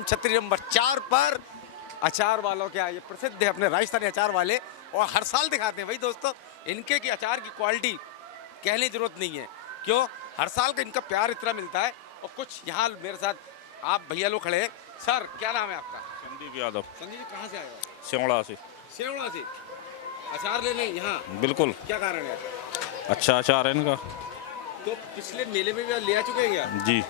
आम छतरी नंबर 4 पर अचार वालों के ये प्रसिद्ध है अपने राजस्थानी अचार वाले, और हर साल दिखाते हैं भाई दोस्तों इनके की अचार की क्वालिटी कहने की जरूरत नहीं है। क्यों? हर साल का इनका प्यार इतना मिलता है। और कुछ यहाँ मेरे साथ आप भैया लोग खड़े हैं। सर क्या नाम है आपका? संदीप यादव। संदीप जी कहाँ से आए हो? सेवड़ा से। सेवड़ा से अचार लेने यहाँ? बिल्कुल। क्या कारण है? अच्छा अचार है इनका। तो पिछले मेले में भी ले आ चुके हैं क्या? जी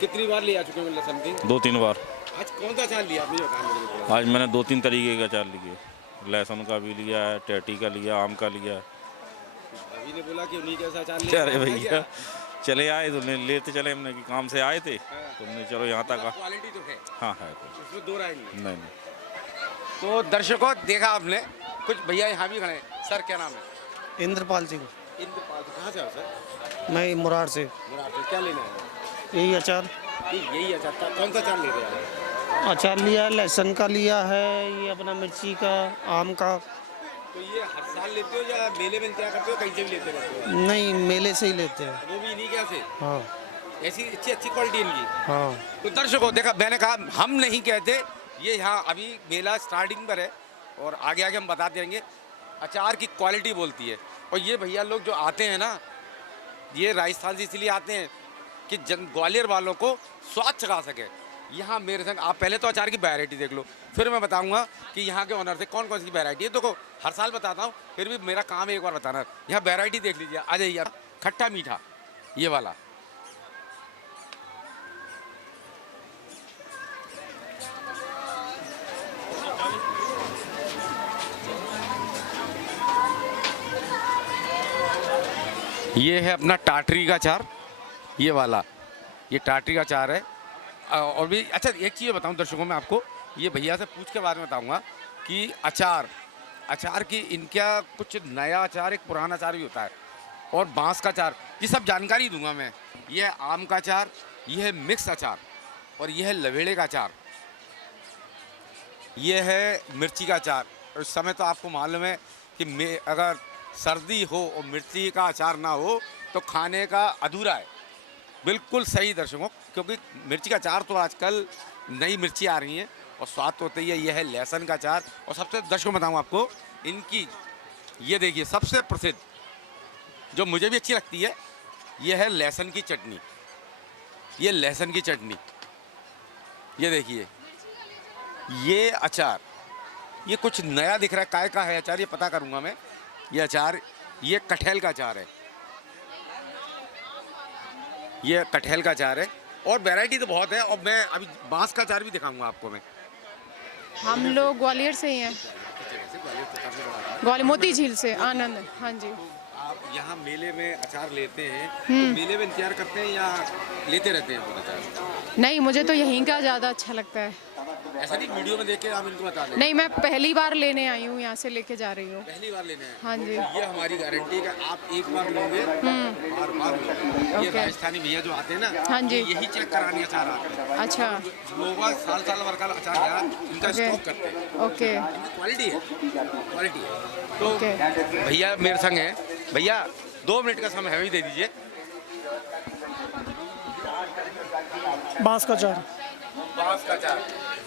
कितनी बार ले आ चुके हैं मतलब समथिंग? 2-3 बार। आज कौन सा अचार लिया आपने? बताया मेरे को। आज मैंने 2-3 तरीके का अचार लिए। लहसुन का भी लिया है, टेटी का लिया, आम का लिया। अभी ने बोला कि उन्हीं जैसा अचार लिया। अरे भैया चले आए तो लेते चले, हमने कि काम से आए थे तो हमने चलो यहाँ तक। क्वालिटी तो है। हाँ है। उसमें दो राय नहीं। नहीं। तो दर्शकों देखा आपने, कुछ भैया यहाँ भी खड़े हैं। सर क्या नाम है? इंद्रपाल सिंह। इंद्रपाल जी कहाँ से आओ सर? मैं मुरार से। मुरार से क्या लेना है? यही अचार। यही अचार कौन सा अचार ले रहे हैं? अचार लिया है, लहसुन का लिया है, ये अपना मिर्ची का, आम का। तो ये हर साल लेते हो या मेले में क्या करते हो, कहीं से भी लेते रहते हो? नहीं, मेले से ही लेते हैं। वो भी इन्हीं क्या से? हाँ ऐसी अच्छी क्वालिटी इनकी। हाँ। तो दर्शकों देखा, मैंने कहा हम नहीं कहते, ये यहाँ अभी मेला स्टार्टिंग पर है और आगे आगे हम बता देंगे। अचार की क्वालिटी बोलती है। और ये भैया लोग जो आते हैं ना, ये राजस्थान से इसलिए आते हैं कि ग्वालियर वालों को स्वाद चखा सके। यहाँ मेरे संग आप पहले तो अचार की वैरायटी देख लो, फिर मैं बताऊंगा कि यहाँ के ऑनर से कौन कौन सी वैरायटी है। देखो हर साल बताता हूँ, फिर भी मेरा काम है एक बार बताना। यहाँ वैरायटी देख लीजिए, आ जाइए। खट्टा मीठा ये वाला, ये है अपना टाटरी का अचार, ये वाला, ये टाटरी का अचार है। और भी अच्छा एक चीज़ बताऊं दर्शकों में आपको, ये भैया से पूछ के बाद में बताऊंगा कि अचार की इनका कुछ नया अचार, एक पुराना अचार भी होता है, और बांस का अचार, ये सब जानकारी दूंगा मैं। ये है आम का अचार, ये है मिक्स अचार, और ये है लवेड़े का अचार, ये है मिर्ची का अचार। और इस समय तो आपको मालूम है कि अगर सर्दी हो और मिर्ची का अचार ना हो तो खाने का अधूरा है। बिल्कुल सही दर्शकों, क्योंकि मिर्ची का अचार तो आजकल नई मिर्ची आ रही हैं और स्वाद तो होता ही है। यह है लहसुन का अचार। और सबसे दर्शकों बताऊं आपको इनकी, ये देखिए सबसे प्रसिद्ध जो मुझे भी अच्छी लगती है, यह है लहसुन की चटनी। ये लहसुन की चटनी, ये देखिए ये अचार, ये कुछ नया दिख रहा है। काय का है अचार ये पता करूंगा मैं। ये अचार, ये कटहल का अचार है, ये कटहल का अचार है। और वैरायटी तो बहुत है। और मैं अभी बांस का अचार भी दिखाऊंगा आपको मैं। हम लोग ग्वालियर से ही हैं। ग्वालियर मोती झील से, आनंद। हाँ जी। आप यहाँ मेले में अचार लेते हैं तो मेले में इंतजार करते हैं या लेते रहते हैं पूरा अचार? नहीं, मुझे तो यहीं का ज़्यादा अच्छा लगता है। ऐसा नहीं वीडियो में देख के आप इनको बता दें? नहीं, मैं पहली बार लेने आई हूँ, यहाँ से लेके जा रही हूँ। पहली बार लेने हैं? हाँ जी। ये हमारी गारंटी है, आप एक बार लोगे बार बार लोगे। ये राजस्थानी भैया जो आते हैं ना, हाँ जी, यही चेक कराने अचार आते हैं। अच्छा। लोग साल भर का अचार यहाँ इनका स्टॉक करते हैं। ओके। क्वालिटी है, क्वालिटी है। तो भैया मेरे संग है। भैया 2 मिनट का समय हमें दे दीजिए। बांस का अचार। बांस का अचार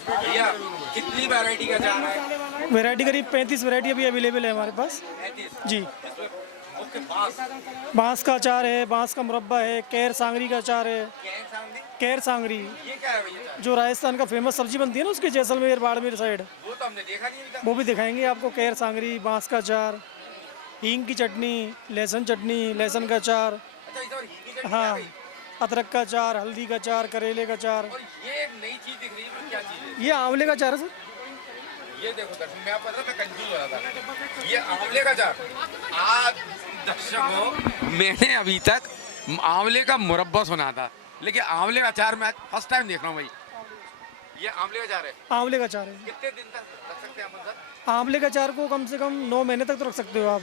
भैया कितनी वैरायटी का अचार है? वैरायटी करीब 35 वैरायटी अभी अवेलेबल है हमारे पास। 35 जी। ओके। बांस बांस का अचार है, बांस का मुरब्बा है, कैर सांगरी का अचार है। कैर सांगरी, ये क्या है भैया? जो राजस्थान का फेमस सब्जी बनती है ना, उसके जैसलमेर बाड़मेर साइड, वो तो हमने देखा नहीं अभी तक। वो भी दिखाएंगे आपको। कैर सांगरी, बांस का अचार, हींग की चटनी, लहसुन चटनी, लहसुन का अचार, अच्छा, इस बार हिंदी चटनी आ हाँ, गई। अदरक का अचार, हल्दी का अचार, करेले का अचार। और ये एक नई चीज दिख रही है, क्या चीज है? ये आंवले का अचार है सर। ये देखो दर्शक, मैं आपको मैं कंफ्यूज हो रहा था। ये आंवले का अचार। आज दर्शकों मैंने अभी तक आंवले का मुरब्बा सुना था, लेकिन आंवले का अचार मैं फर्स्ट टाइम देख रहा हूँ भाई। ये आंवले का अचार है? आंवले का अचार है। कितने दिन तक रख सकते हैं अपन सर? आंवले के अचार को कम से कम 9 महीने तक तो रख सकते हो आप,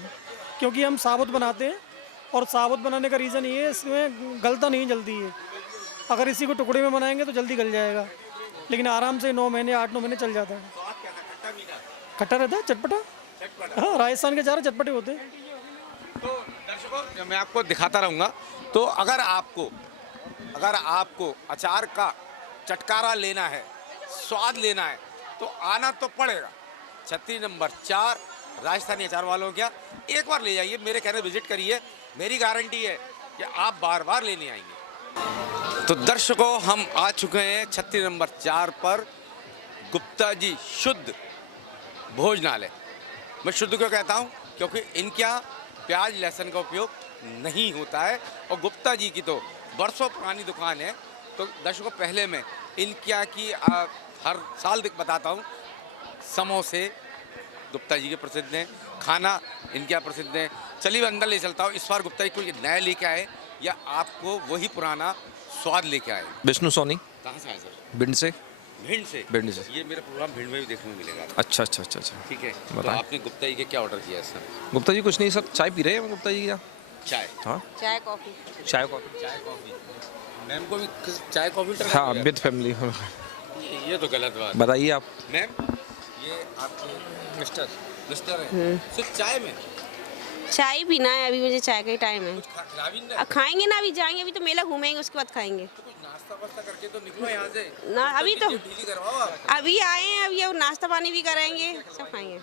क्योंकि हम साबुत बनाते हैं। और साबुत बनाने का रीज़न ये है, इसमें गलता नहीं जल्दी है। अगर इसी को टुकड़े में बनाएंगे तो जल्दी गल जाएगा, लेकिन आराम से 9 महीने 8-9 महीने चल जाता है। खट्टा मीठा? खट्टा रहता है, चटपटा। हाँ, राजस्थान के अचार चटपटे होते हैं। तो दर्शकों मैं आपको दिखाता रहूँगा। तो अगर आपको अचार का चटकारा लेना है स्वाद लेना है तो आना तो पड़ेगा। छतरी नंबर 4 राजस्थानी अचार वालों क्या, एक बार ले जाइए, मेरे कहने विजिट करिए, मेरी गारंटी है कि आप बार बार लेने आएंगे। तो दर्शकों, हम आ चुके हैं छतरी नंबर 4 पर, गुप्ता जी शुद्ध भोजनालय। मैं शुद्ध क्यों कहता हूँ, क्योंकि इनके यहाँ प्याज लहसुन का उपयोग नहीं होता है और गुप्ता जी की तो बरसों पुरानी दुकान है। तो दर्शकों, पहले मैं इनके यहाँ की हर साल बताता हूँ, समोसे गुप्ता जी के प्रसिद्ध हैं, खाना इनके यहाँ प्रसिद्ध है। चलिए मैं अंदर ले चलता हूँ, इस बार गुप्ता जी कोई नया लेके आए या आपको वही पुराना स्वाद लेके आए? विष्णु सोनी। कहाँ से आए सर? भिंड से। भिंड से? भिंड से। ये मेरा प्रोग्राम भिंड में भी देखने को मिलेगा। अच्छा अच्छा अच्छा अच्छा, ठीक है। तो बताएं। आपने गुप्ता जी के क्या ऑर्डर किया है सर? गुप्ता जी कुछ नहीं सर, चाय पी रहे हैं गुप्ता जी क्या? चाय? हाँ, चाय कॉफी। चाय कॉफी। चाय कॉफी। मैम को भी चाय कॉफी? हाँ, विद फैमिली। ये तो गलत बात। बताइए आप। मैम, ये आपके मिस्टर है, सिर्फ चाय में? चाय पीना है, अभी मुझे चाय का ही टाइम है। कुछ खिला भी नहीं? अब खाएंगे ना, अभी जाएंगे, अभी तो मेला घूमेंगे, उसके बाद खाएंगे। तो कुछ नाश्ता वास्ता करके तो निकलो यहाँ से ना, अभी तो ढीली करवाओ आप। अभी आए हैं, अभी अब नाश्ता पानी भी कराएंगे, सब खाएंगे।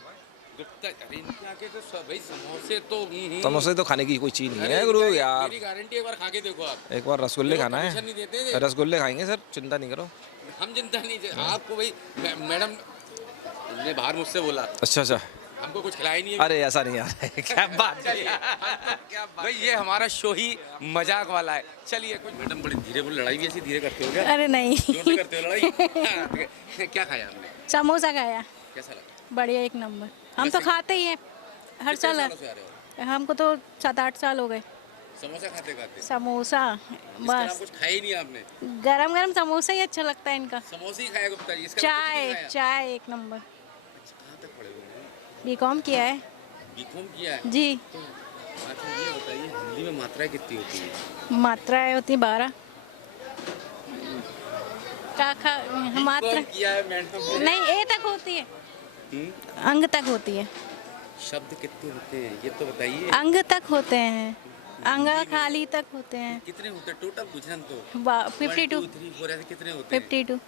गुप्ता, अरे इनके आके तो सब भाई समोसे तो समोसे तो खाने की कोई चीज़ नहीं अरे है गुरु इनका यार। मेरी गारंटी, एक बार खा के देखो आप। एक बार रसगुल्ले खाना है, परमिशन नहीं देते। रसगुल्ले खाएंगे सर, चिंता नहीं करो। हम चिंता नहीं, आपको भाई मैडम ने बाहर मुझसे बोला अच्छा अच्छा, हमको कुछ खिलाया ही नहीं है। अरे ऐसा नहीं यार, क्या बात चलिए, भाई ये हमारा शो ही मजाक वाला है। चलिए, कुछ मैडम बड़ी धीरे बोल, लड़ाई भी ऐसी धीरे करते हो क्या? अरे नहीं, जोर से करते हो लड़ाई? हाँ, क्या खाया आपने? समोसा खाया, कैसा लगा? बढ़िया, एक नंबर। हम तो खाते ही हैं हर कितने साल। सालों से आ रहे हो? हमको तो 7-8 साल हो गए। समोसा खाते खाते? समोसा इसके अलावा बस, कुछ खाया ही नहीं आपने? गरम गरम समोसा ही अच्छा लगता है इनका। समोसे ही खाया गुप्ता जी? इसके अलावा कुछ नहीं चाय खाया? चाय एक नंबर। कहाँ तक पढ़े हुए हैं? बीकॉम किया है बीकॉम किया है? जी। अच्छा, ये बताइए, हिंदी में मात्राएं कितनी होती है? मात्राएं होती 12। मात्रा बीकॉम किया है मैडम? नहीं, ए तक होती है, अंग तक होती है। शब्द कितने होते हैं ये तो बताइए। अंग तक होते हैं, अंग खाली तक होते हैं। कितने होते हैं टोटल? पूछना तो 52। 1 2 3 4 ऐसे कितने होते हैं? 52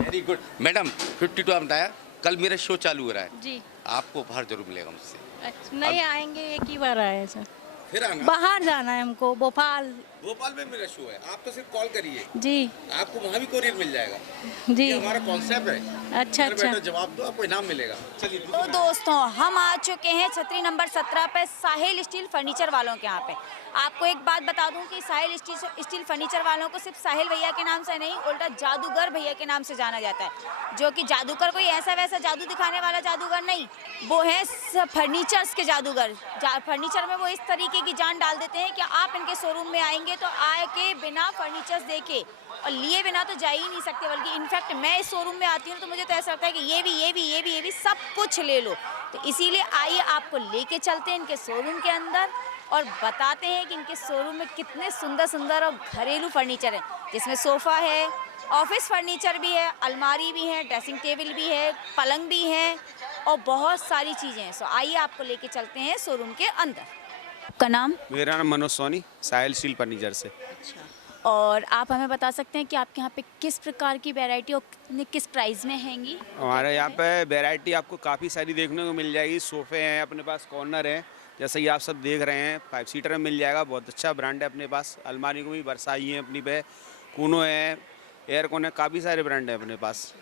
वेरी गुड मैडम। 52 आप बताया। कल मेरा शो चालू हो रहा है, जी। आपको उपहार जरूर मिलेगा मुझसे। अच्छा, नहीं आएंगे, एक ही बार आए सर। फिर आना। बाहर जाना है हमको, भोपाल। भोपाल में मेरा शो है, आप तो सिर्फ कॉल करिए, जी आपको वहाँ भी कोरियर मिल जाएगा। जी। ये हमारा कॉन्सेप्ट है। अच्छा घर अच्छा। बैठो, जवाब दो, आपको इनाम मिलेगा। चलिए तो दोस्तों, हम आ चुके हैं छतरी नंबर 17 पे, साहिल स्टील फर्नीचर वालों के यहाँ पे। आपको एक बात बता दूं कि साहिल स्टील फर्नीचर वालों को सिर्फ साहिल भैया के नाम से नहीं, उल्टा जादूगर भैया के नाम से जाना जाता है। जो कि जादूगर कोई ऐसा वैसा जादू दिखाने वाला जादूगर नहीं, वो है फर्नीचर्स के जादूगर। फर्नीचर में वो इस तरीके की जान डाल देते हैं कि आप इनके शोरूम में आएंगे तो आए के बिना फर्नीचर्स देखे और लिए बिना तो जा ही नहीं सकते। बल्कि इनफैक्ट मैं इस शोरूम में आती हूँ तो मुझे तो ऐसा लगता है कि ये भी सब कुछ ले लो। तो इसीलिए आइए, आपको लेके चलते हैं इनके शोरूम के अंदर और बताते हैं कि इनके शोरूम में कितने सुंदर सुंदर और घरेलू फर्नीचर है, जिसमें सोफ़ा है, ऑफिस फर्नीचर भी है, अलमारी भी है, ड्रेसिंग टेबल भी है, पलंग भी है और बहुत सारी चीज़ें हैं। सो आइए, आपको लेके चलते हैं शोरूम के अंदर। आपका नाम? मेरा नाम मनोज सोनी, साहिल स्टील फर्नीचर से। और आप हमें बता सकते हैं कि आपके यहाँ पे किस प्रकार की वैरायटी और किस प्राइस में हैंगी? हमारे यहाँ पे वैरायटी आपको काफ़ी सारी देखने को मिल जाएगी। सोफ़े हैं अपने पास, कॉर्नर है, जैसे कि आप सब देख रहे हैं। 5 सीटर में मिल जाएगा, बहुत अच्छा ब्रांड है अपने पास। अलमारी को भी बरसाई है अपनी पे, कूनो है, एयर कॉन है, काफ़ी सारे ब्रांड है अपने पास।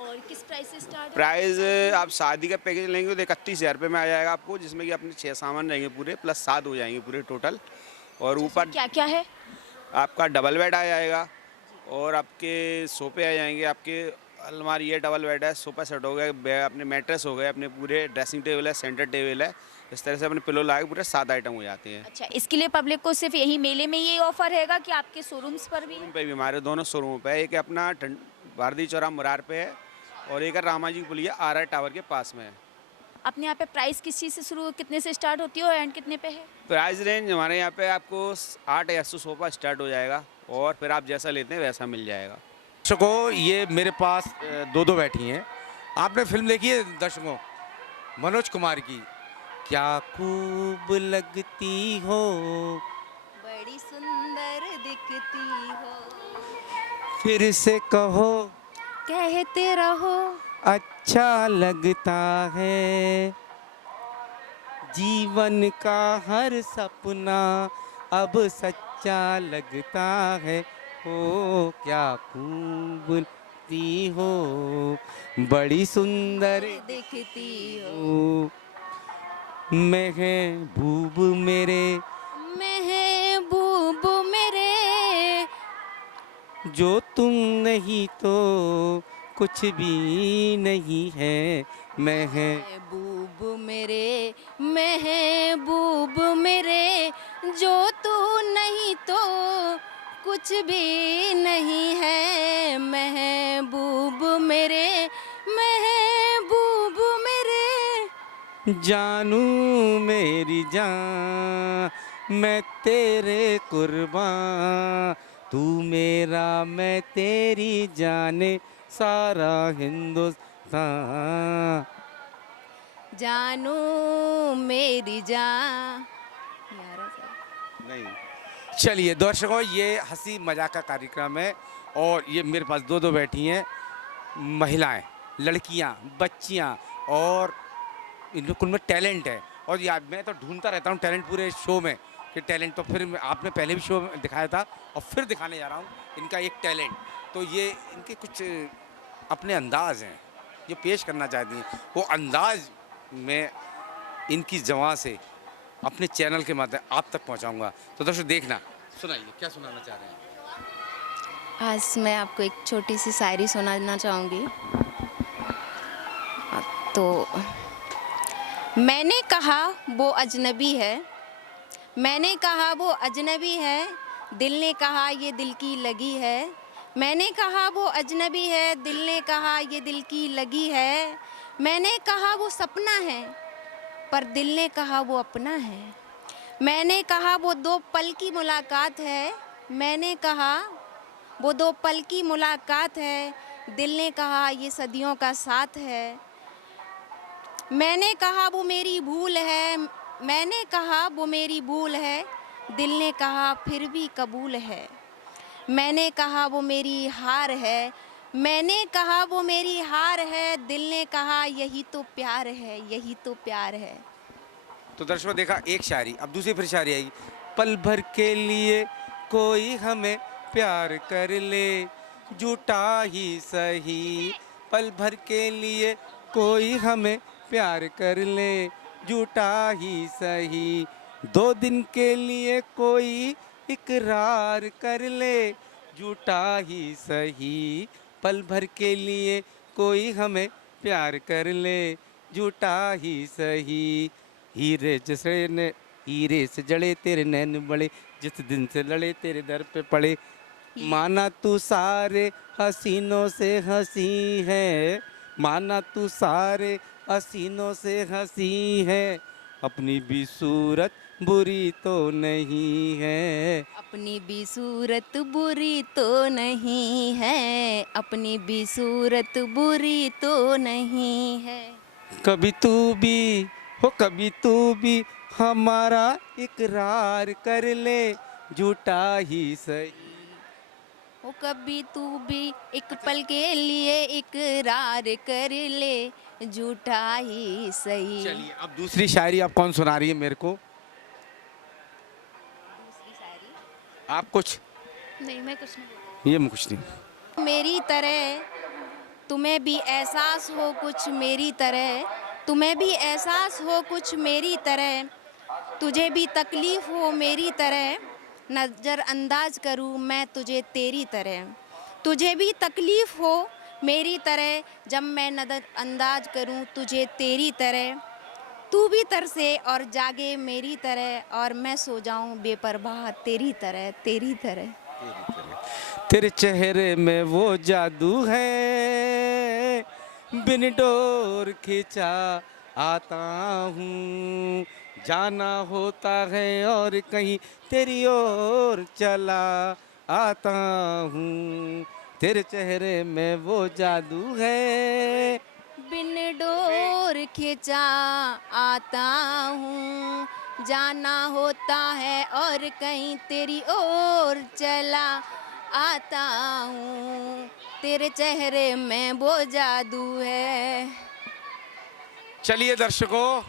और किस प्राइस से स्टार्ट? प्राइस आप शादी का पैकेज लेंगे तो 31,000 रुपये में आ जाएगा आपको, जिसमें कि अपने 6 सामान रहेंगे पूरे, प्लस 7 हो जाएंगे पूरे टोटल। और ऊपर क्या क्या है? आपका डबल बेड आ जाएगा और आपके सोफे आ जाएंगे, आपके अलमारी है, डबल बेड है, सोफा सेट हो गया, अपने मैट्रेस हो गए, अपने पूरे ड्रेसिंग टेबल है, सेंटर टेबल है, इस तरह से अपने पिलो लाके पूरे 7 आइटम हो जाते हैं। अच्छा, इसके लिए पब्लिक को सिर्फ यही मेले में ये ऑफर रहेगा कि आपके शोरूम्स पर भी? शोरूम पे भी, हमारे दोनों शोरूम पे है। एक अपना भारतीय चौराहा मुरार पे है और एक रामाजी पुलिया RR टावर के पास में है। अपने यहाँ पे प्राइस किस चीज़ से शुरू, कितने से स्टार्ट होती है और एंड कितने पे है? प्राइस रेंज हमारे यहाँ पे आपको 8 सोफा स्टार्ट हो जाएगा और फिर आप जैसा लेते हैं वैसा मिल जाएगा। दर्शकों, ये मेरे पास 2 बैठी हैं। आपने फिल्म देखी है दर्शकों, मनोज कुमार की, क्या खूब लगती हो, बड़ी सुंदर दिखती हो, फिर से कहो कहते रहो अच्छा लगता है, जीवन का हर सपना अब सच्चा लगता है। हो क्या खूबती हो, बड़ी सुंदर दिखती हो हो, महबूब मेरे, महबूब मेरे, जो तुम नहीं तो कुछ भी नहीं है। महबूब मेरे, महबूब मेरे, जो तू नहीं तो कुछ भी नहीं है। महबूब मेरे, महबूब मेरे, जानू मेरी जान, मैं तेरे कुर्बान, तू मेरा मैं तेरी जाने सारा हिंदुस्तान। जानू मेरी जान। नहीं, चलिए दर्शकों, ये हंसी मजाक का कार्यक्रम है और ये मेरे पास दो बैठी हैं महिलाएं, लड़कियां, बच्चियां, और इन लोग में टैलेंट है। और यार मैं तो ढूंढता रहता हूँ टैलेंट पूरे शो में कि टैलेंट, तो फिर आपने पहले भी शो में दिखाया था और फिर दिखाने जा रहा हूँ इनका एक टैलेंट। तो ये इनके कुछ अपने अंदाज हैं जो पेश करना चाहती हैं, वो अंदाज में इनकी जवां से अपने चैनल के माध्यम आप तक पहुंचाऊंगा। तो दोस्तों देखना, सुनाइए क्या सुनाना चाह रहे हैं। आज मैं आपको एक छोटी सी शायरी सुनाना चाहूँगी। तो मैंने कहा वो अजनबी है, मैंने कहा वो अजनबी है, दिल ने कहा ये दिल की लगी है। मैंने कहा वो अजनबी है, दिल ने कहा ये दिल की लगी है। मैंने कहा वो सपना है, पर दिल ने कहा वो अपना है। मैंने कहा वो दो पल की मुलाकात है, मैंने कहा वो दो पल की मुलाकात है, दिल ने कहा ये सदियों का साथ है। मैंने कहा वो मेरी भूल है, मैंने कहा वो मेरी भूल है, दिल ने कहा फिर भी कबूल है। मैंने कहा वो मेरी हार है, मैंने कहा वो मेरी हार है, दिल ने कहा यही तो प्यार है, यही तो प्यार है। तो दर्शकों देखा एक शायरी, अब दूसरी फिर शायरी आएगी। पल भर के लिए कोई हमें प्यार कर ले, झूठा ही सही। पल भर के लिए कोई हमें प्यार कर ले, झूठा ही सही। 2 दिन के लिए कोई इकरार कर ले, झूठा ही सही। पल भर के लिए कोई हमें प्यार कर ले, झूठा ही सही। हीरे से जड़े तेरे नैन बड़े, जिस दिन से लड़े तेरे दर पे पड़े। माना तू सारे हसीनों से हंसी है, माना तू सारे हसीनों से हंसी है, अपनी भी सूरत बुरी तो नहीं है। अपनी भी सूरत बुरी तो नहीं है, अपनी भी सूरत बुरी तो नहीं है। कभी तू भी हो, कभी तू भी हमारा इकरार कर ले, झूठा ही सही। वो कभी तू भी एक पल के लिए इकरार कर ले, झूठा ही सही। चलिए अब दूसरी शायरी आप कौन सुना रही है मेरे को? दूसरी शायरी आप कुछ? नहीं, मैं कुछ नहीं। ये मैं कुछ नहीं। मेरी तरह तुम्हें भी एहसास हो कुछ मेरी तरह, तुम्हें भी एहसास हो कुछ मेरी तरह, तुझे भी तकलीफ हो मेरी तरह, नज़रअंदाज करूँ मैं तुझे तेरी तरह। तुझे भी तकलीफ हो मेरी तरह, जब मैं नज़रअंदाज करूँ तुझे तेरी तरह। तू भी तरसे और जागे मेरी तरह, और मैं सो जाऊँ बेपरवाह तेरी तरह, तेरी तरह। तेरे चेहरे में वो जादू है, बिन डोर खिंचा आता हूँ। जाना होता है और कहीं तेरी ओर चला आता हूँ। तेरे चेहरे में वो जादू है, बिन डोर खिंचा आता हूँ। जाना होता है और कहीं तेरी ओर चला आता हूँ। तेरे चेहरे में वो जादू है। चलिए दर्शकों,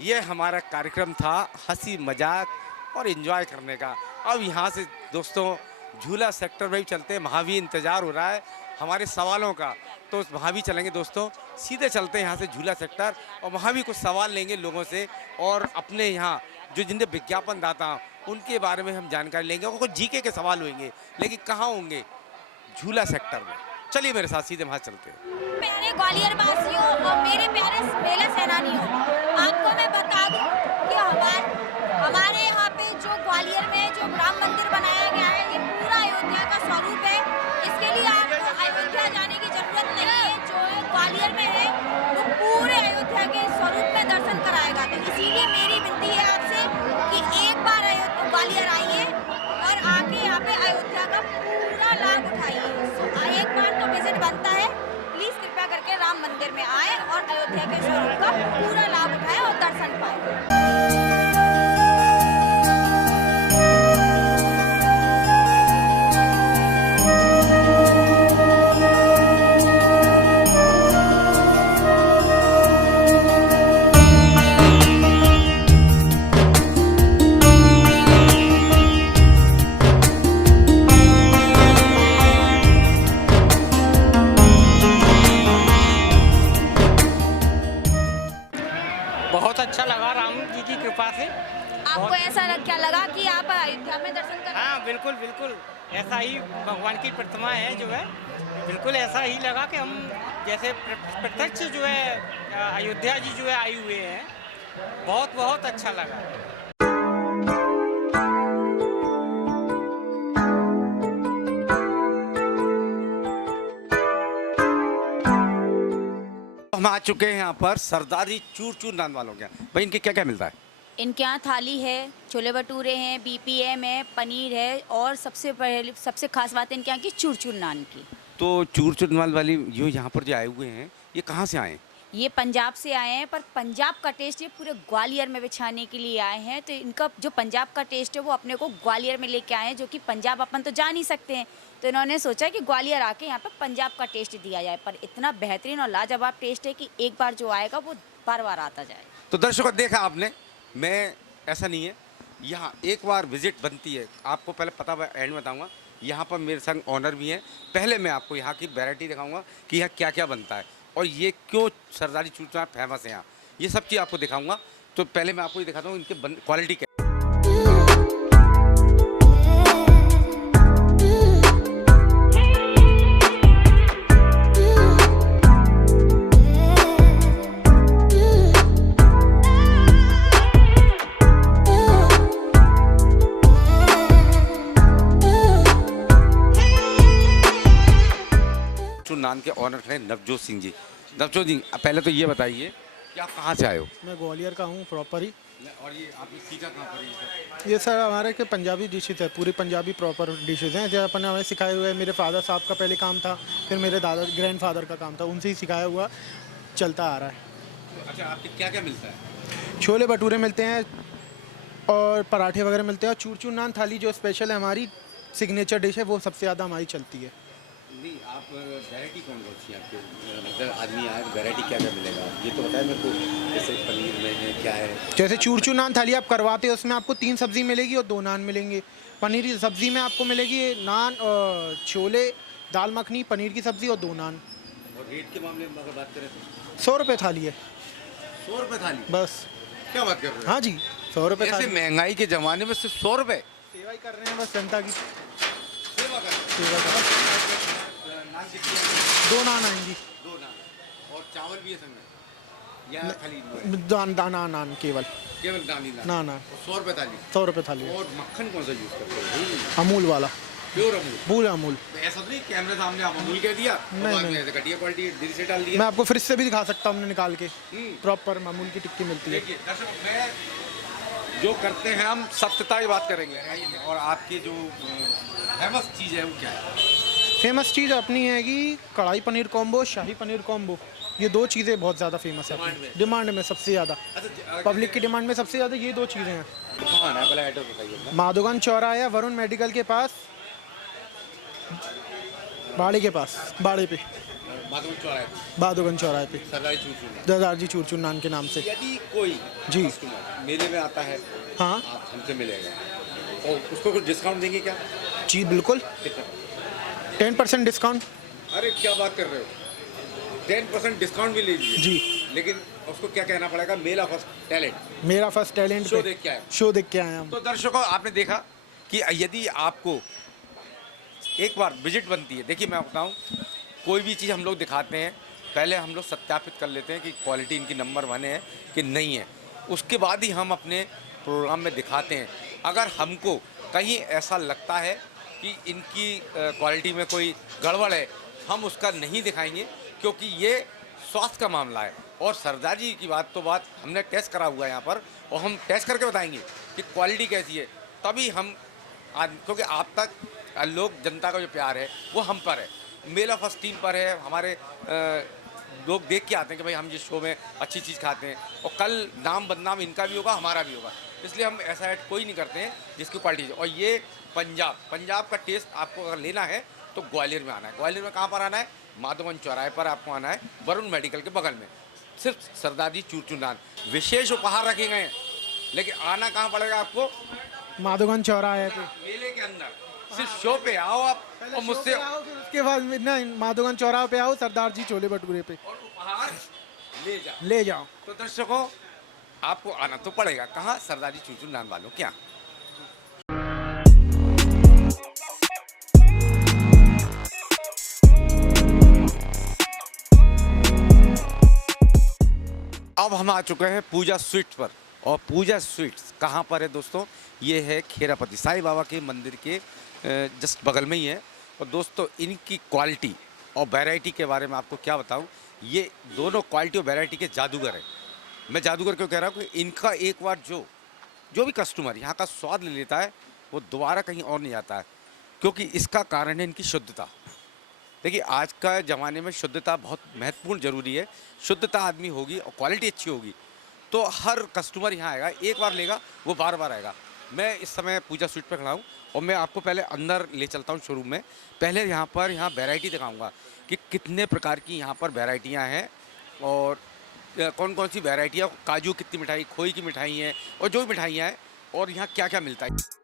ये हमारा कार्यक्रम था हंसी मजाक और एंजॉय करने का। अब यहाँ से दोस्तों झूला सेक्टर में भी चलते हैं। वहाँ भी इंतज़ार हो रहा है हमारे सवालों का, तो वहाँ भी चलेंगे दोस्तों। सीधे चलते हैं यहाँ से झूला सेक्टर और वहाँ भी कुछ सवाल लेंगे लोगों से और अपने यहाँ जो जिनके विज्ञापन दाता उनके बारे में हम जानकारी लेंगे और कुछ जीके के सवाल होंगे, लेकिन कहाँ होंगे? झूला सेक्टर में। चलिए मेरे साथ सीधे वहाँ चलते हैं। प्यारे ग्वालियर वासियों और मेरे प्यारे मेला सेनानियों, आपको मैं बता दूं कि हमारे यहाँ पे जो ग्वालियर में जो राम मंदिर बनाया गया है, ये पूरा अयोध्या का स्वरूप है। इसके लिए आपको अयोध्या जाने की जरूरत नहीं है। जो ग्वालियर में है वो पूरे अयोध्या के स्वरूप में दर्शन कराएगा। तो इसीलिए मेरी विनती है आपसे कि एक बार ग्वालियर आइए और आके यहाँ पे अयोध्या का पूरा लाभ उठाइए। एक बार तो विजिट बनता है। प्लीज कृपया करके राम मंदिर में आए और अयोध्या के स्वरूप का पूरा लाभ उठाएं और दर्शन पाएं। बहुत अच्छा लगा राम जी की कृपा से। आपको ऐसा क्या लगा कि आप अयोध्या में दर्शन कर? हाँ बिल्कुल बिल्कुल, ऐसा ही भगवान की प्रतिमा है जो है, बिल्कुल ऐसा ही लगा कि हम जैसे प्रत्यक्ष जो है अयोध्या जी जो है आए हुए हैं। बहुत बहुत अच्छा लगा। हम आ चुके हैं यहाँ पर सरदारी चूर चूर नान वालों के यहाँ। भाई इनके क्या क्या मिलता है? इनके यहाँ थाली है, छोले भटूरे हैं, BPM है, पनीर है और सबसे खास बात है इनके यहाँ की चूर चूर नान की। तो चूर चूर नान वाली जो यहाँ पर जो आए हुए हैं, ये कहाँ से आए हैं? ये पंजाब से आए हैं, पर पंजाब का टेस्ट ये पूरे ग्वालियर में बिछाने के लिए आए हैं। तो इनका जो पंजाब का टेस्ट है वो अपने को ग्वालियर में लेके आए हैं, जो कि पंजाब अपन तो जा नहीं सकते हैं। तो इन्होंने सोचा कि ग्वालियर आके यहाँ पर पंजाब का टेस्ट दिया जाए। पर इतना बेहतरीन और लाजवाब टेस्ट है कि एक बार जो आएगा वो बार बार आता जाए। तो दर्शकों देखा आपने, मैं ऐसा नहीं है, यहाँ एक बार विजिट बनती है। आपको पहले पता एंड में बताऊँगा। यहाँ पर मेरे संग ऑनर भी हैं। पहले मैं आपको यहाँ की वैरायटी दिखाऊँगा कि यहाँ क्या क्या बनता है और ये क्यों सरदारी चूर चूर फेमस है यहाँ, ये सब चीज़ आपको दिखाऊंगा। तो पहले मैं आपको ये दिखाता हूँ इनके क्वालिटी क्या। नान के ऑनर हैं नवजोत सिंह जी। नवजोत जी पहले तो ये बताइए कि आप कहाँ से आए हो? मैं ग्वालियर का हूँ प्रॉपर ही। और ये आपने सीखा कहाँ पर है? ये सर हमारे के पंजाबी डिशेज है, पूरी पंजाबी प्रॉपर डिशेज हैं जो अपन हमें सिखाए हुए हैं। मेरे फादर साहब का पहले काम था, फिर मेरे दादा ग्रैंडफादर का काम था, उनसे ही सिखाया हुआ चलता आ रहा है। अच्छा, आपके क्या क्या मिलता है? छोले भटूरे मिलते हैं और पराठे वगैरह मिलते हैं। और चूर चूर नान थाली जो स्पेशल है हमारी सिग्नेचर डिश है, वो सबसे ज़्यादा हमारी चलती है। नहीं, आप वैरायटी कौन कौन सी है आपके? मतलब आदमी आए वैरायटी क्या क्या मिलेगा ये तो बताएं मेरे को। जैसे पनीर में है क्या है? जैसे चूर चूर नान थाली आप करवाते हो, उसमें आपको 3 सब्ज़ी मिलेगी और 2 नान मिलेंगे। पनीर की सब्ज़ी में आपको मिलेगी नान और छोले, दाल मखनी, पनीर की सब्ज़ी और 2 नान। और रेट के मामले में अगर बात करें तो 100 रुपये थाली है। 100 रुपये थाली? बस। क्या बात कर रहे हो? हाँ जी, 100 रुपये ऐसे थाली। महंगाई के ज़माने में सिर्फ 100 रुपये? सेवा ही कर रहे हैं बस जनता की। सेवा कर सेवा कर 2 नान आएंगी। 2 नान और चावल भी है संग में या खाली दाना नान केवल दानी ना ना 100 रुपये थाली? 100 रुपये थाली। और मक्खन कौन सा यूज़ करते हो भाई? अमूल वाला, प्योर अमूल? पूरा अमूल। तो ऐसा तो नहीं कैमरे सामने आप अमूल कह दिया और बाद में ऐसे घटिया क्वालिटी दिल से डाल दिया? मैं आपको फ्रिज से भी दिखा सकता हूँ, हमने निकाल के प्रॉपर अमूल की टिक्की मिलती है। देखिए दर्शक, मैं जो करते हैं हम सत्यता की बात करेंगे। और आपकी जो फेमस चीज़ है वो क्या है? फेमस चीज़ अपनी है कि कढ़ाई पनीर कॉम्बो, शाही पनीर कॉम्बो, ये 2 चीज़ें बहुत ज़्यादा फेमस है। डिमांड में सबसे ज़्यादा, पब्लिक की डिमांड में सबसे ज़्यादा ये 2 चीज़ें हैं। कहाँ है पहले एड्रेस बताइए? माधोगन चौराहा, वरुण मेडिकल के पास, बाड़ी के पास, बाड़ी पे, माधवन चौराहे पे, बादोगन चौराहे पे, सरदारी चूचू। सरदार जी चूरचूर नान के नाम से। यदि कोई जी। कस्टमर मेले में आता है, हाँ आप हमसे मिलेगा, और उसको कुछ डिस्काउंट देंगे क्या? जी बिल्कुल, कितना? 10% डिस्काउंट। अरे क्या बात कर रहे हो, 10% डिस्काउंट भी लीजिए जी। लेकिन उसको क्या कहना पड़ेगा? मेला फर्स्ट टैलेंट, मेरा फर्स्ट टैलेंट शो देख के आए। शो देख के आए हम। तो दर्शकों, आपने देखा कि यदि आपको एक बार विजिट बनती है, देखिए मैं बताऊं, कोई भी चीज़ हम लोग दिखाते हैं, पहले हम लोग सत्यापित कर लेते हैं कि क्वालिटी इनकी नंबर 1 है कि नहीं है, उसके बाद ही हम अपने प्रोग्राम में दिखाते हैं। अगर हमको कहीं ऐसा लगता है कि इनकी क्वालिटी में कोई गड़बड़ है, हम उसका नहीं दिखाएंगे, क्योंकि ये स्वास्थ्य का मामला है। और सरदार जी की बात हमने टेस्ट करा हुआ है यहाँ पर, और हम टेस्ट करके बताएंगे कि क्वालिटी कैसी है, तभी हम क्योंकि आप तक लोग, जनता का जो प्यार है वो हम पर है, मेला फर्स्ट टीम पर है, हमारे लोग देख के आते हैं कि भाई हम जिस शो में अच्छी चीज़ खाते हैं, और कल नाम बदनाम इनका भी होगा, हमारा भी होगा, इसलिए हम ऐसा ऐड कोई नहीं करते हैं जिसकी क्वालिटी। और ये पंजाब का टेस्ट आपको अगर लेना है तो ग्वालियर में आना है। ग्वालियर में कहाँ पर आना है? माधवन चौराहे पर आपको आना है, वरुण मेडिकल के बगल में, सिर्फ सरदार जी चूरचूर नान। विशेष उपहार रखे गए हैं, लेकिन आना कहाँ पड़ेगा आपको? माधोगन चौराहे पे, मेले के अंदर, सिर्फ शो पे आओ आप, और मुझसे उसके बाद ना माधोगन चौराहे पे आओ, सरदार जी छोले भटूरे पे, और उपहार ले जाओ। तो दर्शकों, आपको आना तो पड़ेगा। कहाँ? सरदार जी चूचू नान वालों क्या। अब हम आ चुके हैं पूजा स्वीट्स पर, और पूजा स्वीट्स कहाँ पर है दोस्तों? ये है खेरापति साईं बाबा के मंदिर के जस्ट बगल में ही है। और दोस्तों, इनकी क्वालिटी और वैरायटी के बारे में आपको क्या बताऊं, ये दोनों क्वालिटी और वैरायटी के जादूगर हैं। मैं जादूगर क्यों कह रहा हूँ कि इनका एक बार जो भी कस्टमर यहाँ का स्वाद ले लेता है, वो दोबारा कहीं और नहीं आता है, क्योंकि इसका कारण है इनकी शुद्धता। देखिए, आज का ज़माने में शुद्धता बहुत महत्वपूर्ण ज़रूरी है। शुद्धता आदमी होगी और क्वालिटी अच्छी होगी तो हर कस्टमर यहाँ आएगा, एक बार लेगा वो बार बार आएगा। मैं इस समय पूजा स्वीट पर खड़ा हूँ, और मैं आपको पहले अंदर ले चलता हूँ शोरूम में। पहले यहाँ वैरायटी दिखाऊंगा कि कितने प्रकार की यहाँ पर वैरायटियाँ हैं, और कौन कौन सी वैरायटियाँ, काजू कितनी मिठाई, खोई की मिठाई हैं, और जो भी मिठाइयाँ हैं, और यहाँ क्या क्या मिलता है।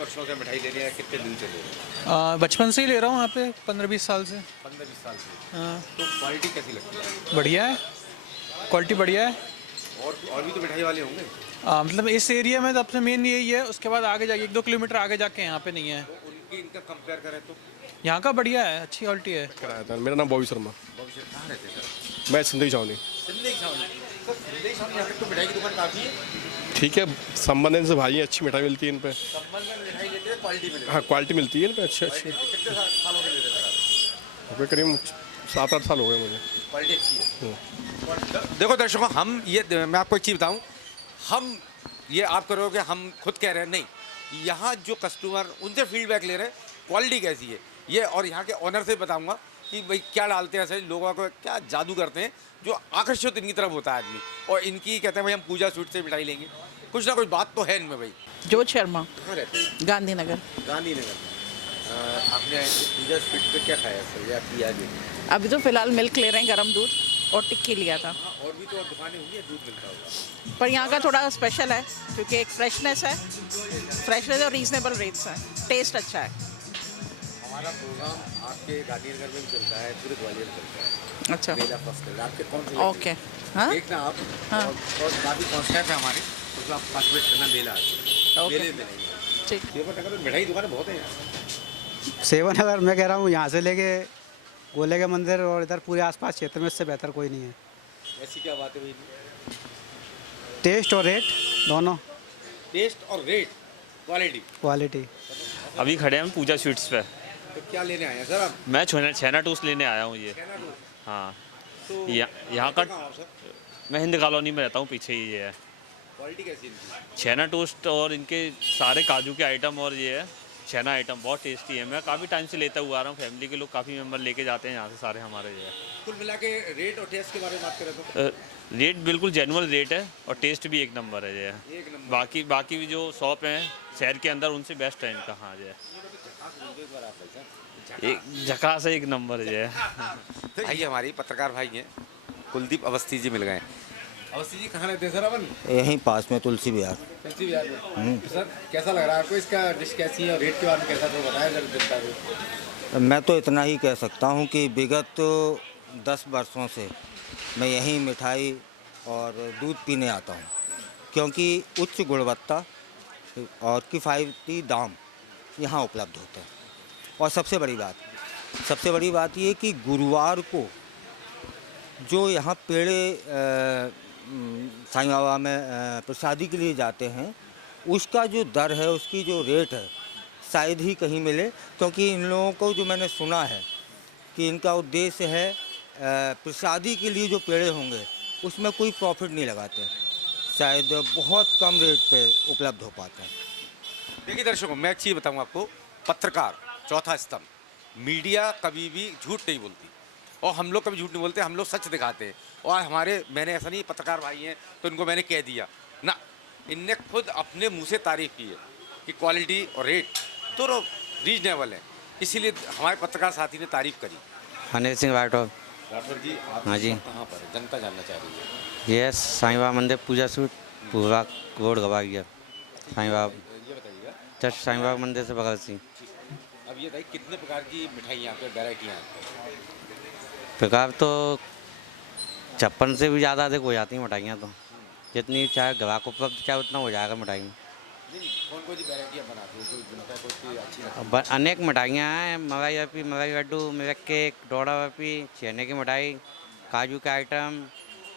वर्षों से मिठाई ले रहे हैं, कितने दिन से ले रहे हैं? बचपन से ही ले रहा हूँ यहाँ पे, 15-20 साल से। 15-20 साल से। हाँ। तो क्वालिटी कैसी लगती है? बढ़िया है, क्वालिटी बढ़िया है। और भी तो मिठाई वाले होंगे? मतलब इस एरिया में सबसे मेन यही है, उसके बाद आगे जाके 1-2 किलोमीटर आगे जाके यहाँ पे नहीं है। तो उनकी इनका कंपेयर करें तो यहाँ का बढ़िया है, अच्छी क्वालिटी है। कराया था। मेरा नाम बॉबी शर्मा। बॉबी शर्मा, कहाँ रहते हैं सर? मैं सिंधी छावनी। सिंधी छावनी। सर, सिंधी छावनी यहाँ तो मिठाई की दुकान काफ़ी है। ठीक है, संबंध से भाई अच्छी मिठाई मिलती है इन पे। संबंध में मिठाई लेते हैं, क्वालिटी मिलती है। हाँ, क्वालिटी मिलती है इन पे अच्छी। कितने सालों से ले रहे हैं? अभी करीब 7-8 साल हो गए मुझे। क्वालिटी अच्छी है। देखो दर्शकों, हम ये, मैं आपको एक चीज़ बताऊँ, हम ये आप करोगे हम खुद कह रहे हैं नहीं, यहाँ जो कस्टमर उनसे फीडबैक ले रहे हैं क्वालिटी कैसी है ये, और यहाँ के ऑनर से बताऊँगा कि भाई क्या डालते हैं, ऐसे लोगों को क्या जादू करते हैं जो आकर्षित इनकी तरफ होता है आदमी, और इनकी कहते हैं भाई हम पूजा स्वीट से मिठाई लेंगे, कुछ ना कुछ बात तो है इनमें भाई। जोत शर्मा, कहाँ रहते हैं? गांधीनगर। गांधीनगर। आपने पूजा स्वीट पे क्या खाया सर, या पिया? अभी तो फिलहाल मिल्क ले रहे हैं, गर्म दूध। और टिक्की लिया था। और भी तो और दुकानें होंगी, दूध मिलता होगा। पर यहाँ का थोड़ा स्पेशल है क्योंकि एक फ्रेशनेस और रीजनेबल रेट्स है, टेस्ट अच्छा है। हमारा प्रोग्राम आपके गांधीनगर में भी चलता है, पूरे ग्वालियर में चलता है। अच्छा, मेला फर्स्ट आपके कौन से ओके, हाँ देखना आप। हाँ। और काफ़ी कॉन्सेप्ट है हमारे, तो आप पार्टिसिपेट करना मेला ओके। मेले में नहीं। ठीक। सेवानगर में मिठाई दुकानें बहुत है यहाँ। सेवानगर मैं कह रहा हूँ यहाँ से लेके गोले के मंदिर और इधर पूरे आसपास क्षेत्र में इससे बेहतर कोई नहीं है। ऐसी क्या बात है भाई? टेस्ट और रेट दोनों। टेस्ट और रेट, क्वालिटी। अभी खड़े हैं हम पूजा स्वीट्स पे। तो क्या लेने आए हैं सर आप? मैं छेना टोस्ट लेने आया हूँ ये। हाँ, तो यहाँ का कहाँ आप सर? मैं हिंद कॉलोनी में रहता हूँ, पीछे ही ये है। क्वालिटी कैसी है इनकी? छेना टोस्ट और इनके सारे काजू के आइटम और ये है छेना आइटम बहुत टेस्टी है। मैं काफ़ी टाइम से लेता हुआ आ रहा हूँ, फैमिली के लोग काफ़ी मेंबर लेके जाते हैं यहाँ से सारे हमारे ये है। कुल मिला के रेट और टेस्ट के बारे में बात करें तो रेट बिल्कुल जेन्युइन रेट है और टेस्ट भी एक नंबर है ये है। एक नंबर। बाकी भी जो शॉप हैं शहर के अंदर उनसे बेस्ट है इनका। हाँ ये एक झकास है, एक नंबर है ये। भाई हमारी पत्रकार भाई हैं, कुलदीप अवस्थी जी मिल गए। अवस्थी जी कहाँ रहते हैं सर अपन? यहीं पास में तुलसी विहार। तुलसी विहार में। तो सर कैसा लग रहा है आपको, इसका डिश कैसी है और रेट के बारे में कैसा, तो बताएं जरा जनता को। मैं तो इतना ही कह सकता हूँ कि विगत 10 वर्षों से मैं यहीं मिठाई और दूध पीने आता हूँ, क्योंकि उच्च गुणवत्ता और किफ़ायती दाम यहाँ उपलब्ध होते हैं। और सबसे बड़ी बात ये कि गुरुवार को जो यहाँ पेड़े साईं बाबा में प्रसादी के लिए जाते हैं, उसका जो दर है, उसकी जो रेट है, शायद ही कहीं मिले। क्योंकि इन लोगों को जो मैंने सुना है कि इनका उद्देश्य है प्रसादी के लिए जो पेड़े होंगे उसमें कोई प्रॉफिट नहीं लगाते, शायद बहुत कम रेट पे उपलब्ध हो पाते हैं। देखिए दर्शकों, मैं एक चीज़ बताऊँ आपको, पत्रकार चौथा स्तंभ, मीडिया कभी भी झूठ नहीं बोलती और हम लोग कभी झूठ नहीं बोलते, हम लोग सच दिखाते हैं। और मैंने ऐसा नहीं, पत्रकार भाई हैं तो इनको मैंने कह दिया ना, इनने खुद अपने मुंह से तारीफ की है कि क्वालिटी और रेट तो रीजनेबल है, इसीलिए हमारे पत्रकार साथी ने तारीफ करी। हनीर सिंह राठौर जी, आप हाँ जी, कहाँ पर है? जनता जानना चाह रही है। ये साईं बाबा मंदिर पूजा सूट पूरा रोड गवालियर। साईं बाबा ये बताइएगा, जस्ट साईं बाबा मंदिर से बगल सी। अब ये बताइए कितने प्रकार की मिठाई यहाँ पे, वेराइटियाँ हैं? प्रकार तो 56 से भी ज़्यादा अधिक हो जाती हैं मिठाइयाँ तो, जितनी चाहे ग्राहक उपलब्ध चाहे उतना हो जाएगा मिठाई में। कौन कौन सी वेराइटियाँ बनाते हो जो जनता को अच्छी लगती है? अनेक मिठाइयाँ हैं, मलाई बर्फी, मलाई लड्डू, मिल्क केक, डोड़ा बर्फी, छेने की मिठाई, काजू के आइटम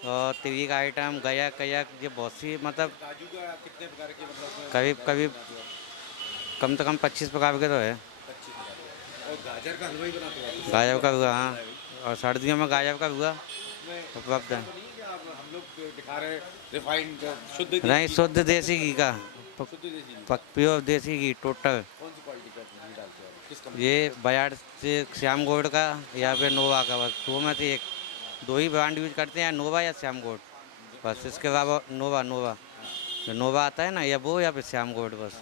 और तिरी का आइटम, गयक ये बहुत सी, मतलब काजू का कितने प्रकार के, मतलब करीब कम से कम 25 प्रकार के तो है। 25 प्रकार। और गाजर का हलवा ही बनाते हो? गाजर का हुआ, हाँ, और सर्दियों में गाजर का हुआ उपलब्ध है। हम लोग दिखा रहे रिफाइंड शुद्ध नहीं, शुद्ध देसी घी का, प्योर देसी घी टोटल। कौन सी क्वालिटी का घी डालते हो? किस कंपनी? ये बाजार से श्याम गोल्ड का या फिर नोवा का, बस दो में से एक, दो ही ब्रांड यूज करते हैं, नोवा या श्याम गोल्ड बस। इसके अलावा नोवा जो नोवा आता है ना, या वो या फिर श्याम गोल्ड बस,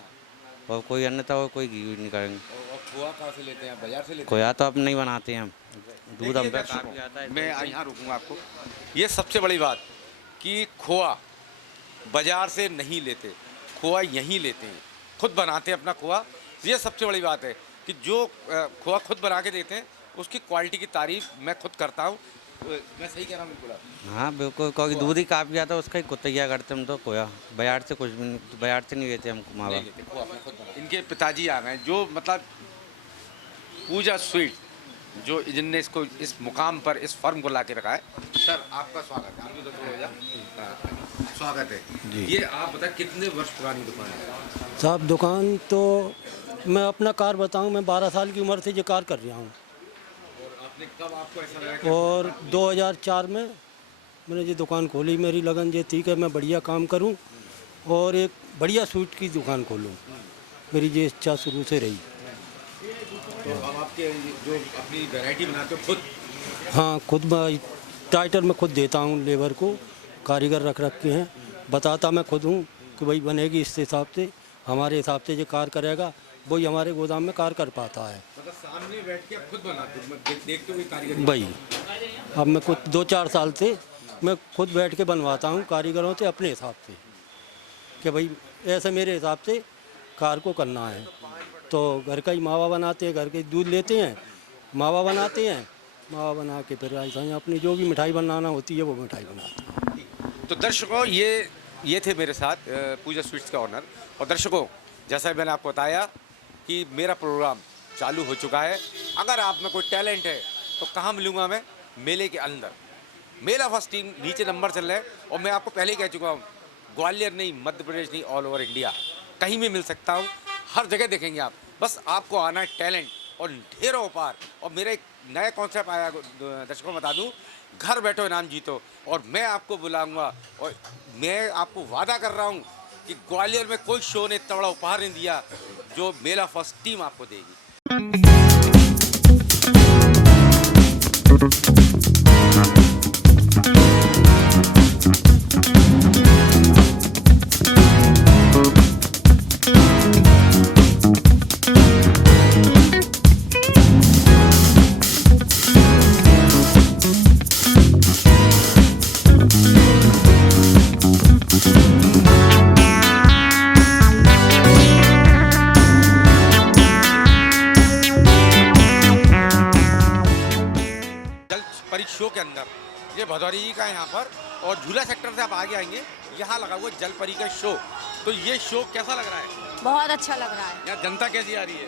और कोई अन्यथा और कोई घी यूज नहीं करेंगे। और खोआ कहाँ से लेते हैं? बाजार से लेते हैं? खोया तो अब नहीं बनाते हैं हम, दूध हम पे देखिए काफ़ी आता है। मैं यहाँ रुकूंगा आपको, ये सबसे बड़ी बात कि खोआ बाजार से नहीं लेते, खोआ यहीं लेते हैं, खुद बनाते हैं अपना खोआ। ये सबसे बड़ी बात है कि जो खोआ खुद बना के देते हैं उसकी क्वालिटी की तारीफ मैं खुद करता हूँ। मैं सही कह रहा हूँ बिल्कुल? हाँ बिल्कुल, क्योंकि दूध ही काफ़ी आता है, उसका ही कुतैया करते हम तो खोया, बाजार से कुछ भी नहीं, बाजार से नहीं लेते हम मावा। इनके पिताजी आ गए जो मतलब पूजा स्वीट, जो जिनने इसको इस मुकाम पर, इस फर्म को ला के रखा है। सर आपका स्वागत है, आपकी तो हो जा स्वागत है। ये आप बताएं कितने वर्ष पुरानी दुकान है? साहब दुकान तो मैं अपना कार बताऊं, मैं 12 साल की उम्र से ये कार कर रहा हूँ। और आपने कब आपको ऐसा लगा कि और 2004 में मैंने ये दुकान खोली। मेरी लगन ये थी कि मैं बढ़िया काम करूं और एक बढ़िया स्वीट की दुकान खोलूं, मेरी ये इच्छा शुरू से रही। तो अब आपके जो अपनी वैरायटी बनाते हो खुद? हाँ, खुद टाइटर में खुद देता हूँ, लेबर को कारीगर रख के हैं, बताता मैं खुद हूँ कि भाई बनेगी इस हिसाब से, हमारे हिसाब से ये कार करेगा, वही हमारे गोदाम में कार्य कर पाता है। मतलब सामने बैठ के खुद बनाते हो, देखते हुए कारीगर। भाई अब मैं कुछ 2-4 साल से मैं खुद बैठ के बनवाता हूँ कारीगरों से अपने हिसाब से, कि भाई ऐसे मेरे हिसाब से कार को करना है। तो घर का ही मावा बनाते हैं, घर के दूध लेते हैं, मावा बनाते हैं, मावा बना के फिर ऐसा ही अपनी जो भी मिठाई बनाना होती है वो मिठाई बनाते हैं। तो दर्शकों ये थे मेरे साथ पूजा स्वीट्स का ऑनर। और दर्शकों, जैसा मैंने आपको बताया कि मेरा प्रोग्राम चालू हो चुका है। अगर आप में कोई टैलेंट है तो कहाँ मिलूँगा मैं? मेले के अंदर। मेला फर्स्ट टीम नीचे नंबर चल रहे हैं और मैं आपको पहले ही कह चुका हूँ, ग्वालियर नहीं, मध्य प्रदेश नहीं, ऑल ओवर इंडिया कहीं भी मिल सकता हूँ, हर जगह देखेंगे आप। बस आपको आना है टैलेंट और ढेरों पार। और मेरा एक नया कॉन्सेप्ट आया, दर्शकों बता दूँ, घर बैठो इनाम जीतो। और मैं आपको बुलाऊंगा और मैं आपको वादा कर रहा हूँ कि ग्वालियर में कोई शो ने इतना बड़ा उपहार नहीं दिया जो मेला फर्स्ट टीम आपको देगी। शो के अंदर ये भदौरी जी का है यहाँ पर, और झूला सेक्टर से आप आगे आएंगे, यहाँ लगा हुआ जल परी का शो। तो ये शो कैसा लग रहा है? बहुत अच्छा लग रहा है। यहाँ जनता कैसी आ रही है?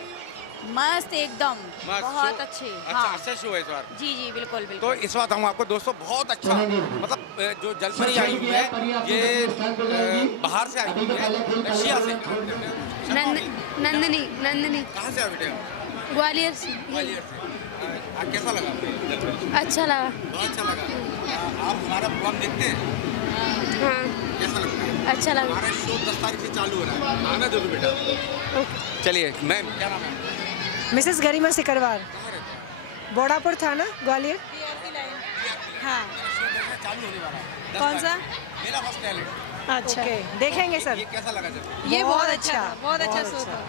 मस्त एकदम, बहुत अच्छे। अच्छा शो है इस बार। जी जी बिल्कुल बिल्कुल। तो इस बात हम आपको दोस्तों बहुत अच्छा, मतलब जो जल परी आई हुई है ये बाहर से आई हुई है, रशिया से। नंदनी। कहाँ से आए बेटे? ग्वालियर से। कैसा लगा? अच्छा लगा। बहुत अच्छा लगा। आप हमारा प्रोग्राम देखते हैं? हाँ। कैसा लगता है? अच्छा लगा। हमारा शो 10 तारीख से चालू हो रहा है, आना जरूर बेटा। चलिए मैम, क्या नाम है? मिसेस गरिमा सिकरवार, बोड़ापुर थाना, ग्वालियर। हाँ। चालू होने वाला है। कौन सा? मेरा फर्स्ट टैलेंट। अच्छा, देखेंगे सर। ये कैसा लगा जब? ये बहुत अच्छा शो था।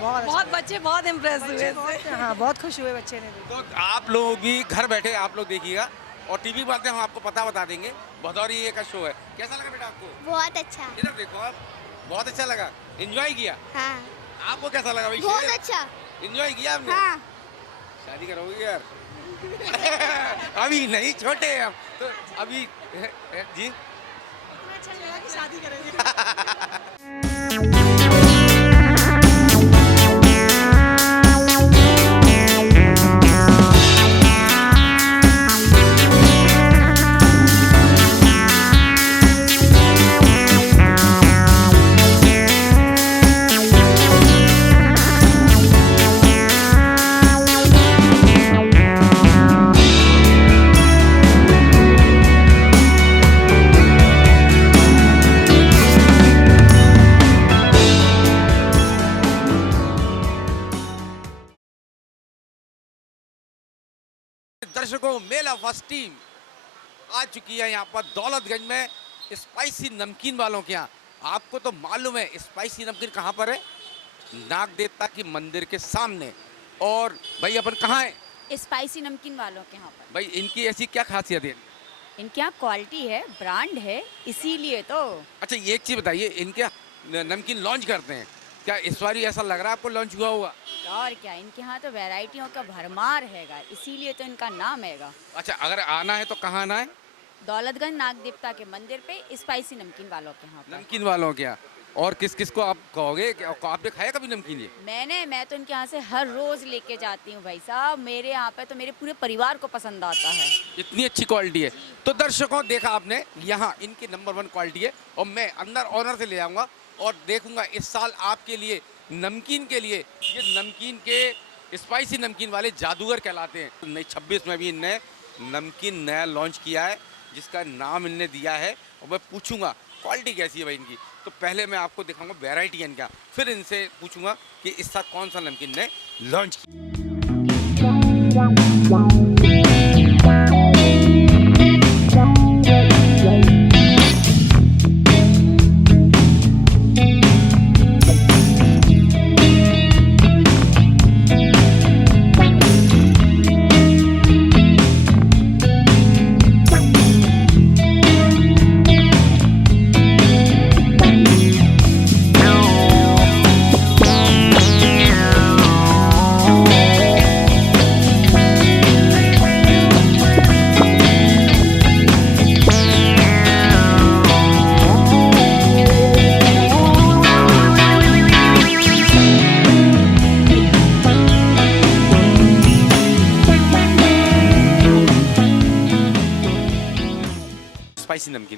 बहुत बच्चे बहुत इम्प्रेस हुए। हाँ, बहुत खुश हुए बच्चे ने। तो आप लोग भी घर बैठे आप लोग देखिएगा और टीवी पर आते हम आपको पता बता देंगे। भदौरी ये का शो है। कैसा लगा बेटा आपको? बहुत अच्छा। इधर देखो आप, बहुत अच्छा लगा। एंजॉय किया? हाँ। आपको कैसा लगा भाई? बहुत अच्छा। एंजॉय किया आपने? हाँ। शादी करोगे यार? अभी नहीं, छोटे हैं हम तो अभी। जी अच्छा लगा कि शादी करेंगे। दर्शकों, मेला फर्स्ट टीम आ चुकी है यहाँ पर दौलतगंज में स्पाइसी नमकीन वालों के यहाँ। आपको तो मालूम है स्पाइसी नमकीन कहाँ पर है? नाग देवता के मंदिर के सामने। और भाई अपन कहाँ है? स्पाइसी नमकीन वालों के यहाँ पर। भाई इनकी ऐसी क्या खासियत है? इनके यहाँ क्वालिटी है, ब्रांड है, इसीलिए तो। अच्छा, ये एक चीज़ बताइए, इनके नमकीन लॉन्च करते हैं क्या इस बार ऐसा लग रहा है आपको लॉन्च हुआ होगा? और क्या, इनके यहाँ तो वैरायटियों का भरमार हैगा, इसीलिए तो इनका नाम हैगा। अच्छा, अगर आना है तो कहाँ आना है? दौलतगंज नाग देवता के मंदिर पे स्पाइसी नमकीन वालों के यहाँ। नमकीन वालों के यहाँ। और किस किस को आप कहोगे? आपने खाया कभी नमकीन? ये मैं तो इनके यहाँ से हर रोज लेके जाती हूँ भाई साहब। मेरे यहाँ पे तो मेरे पूरे परिवार को पसंद आता है, इतनी अच्छी क्वालिटी है। तो दर्शकों, देखा आपने, यहाँ इनकी नंबर 1 क्वालिटी है। और मैं अंदर ऑनर से ले आऊँगा और देखूंगा इस साल आपके लिए नमकीन के लिए ये नमकीन के स्पाइसी नमकीन वाले जादूगर कहलाते हैं। नई 26 में भी इनने नमकीन नया लॉन्च किया है जिसका नाम इनने दिया है। और मैं पूछूंगा क्वालिटी कैसी है भाई इनकी। तो पहले मैं आपको दिखाऊंगा वैरायटी इनका, फिर इनसे पूछूंगा कि इस साल कौन सा नमकीन ने लॉन्च किया।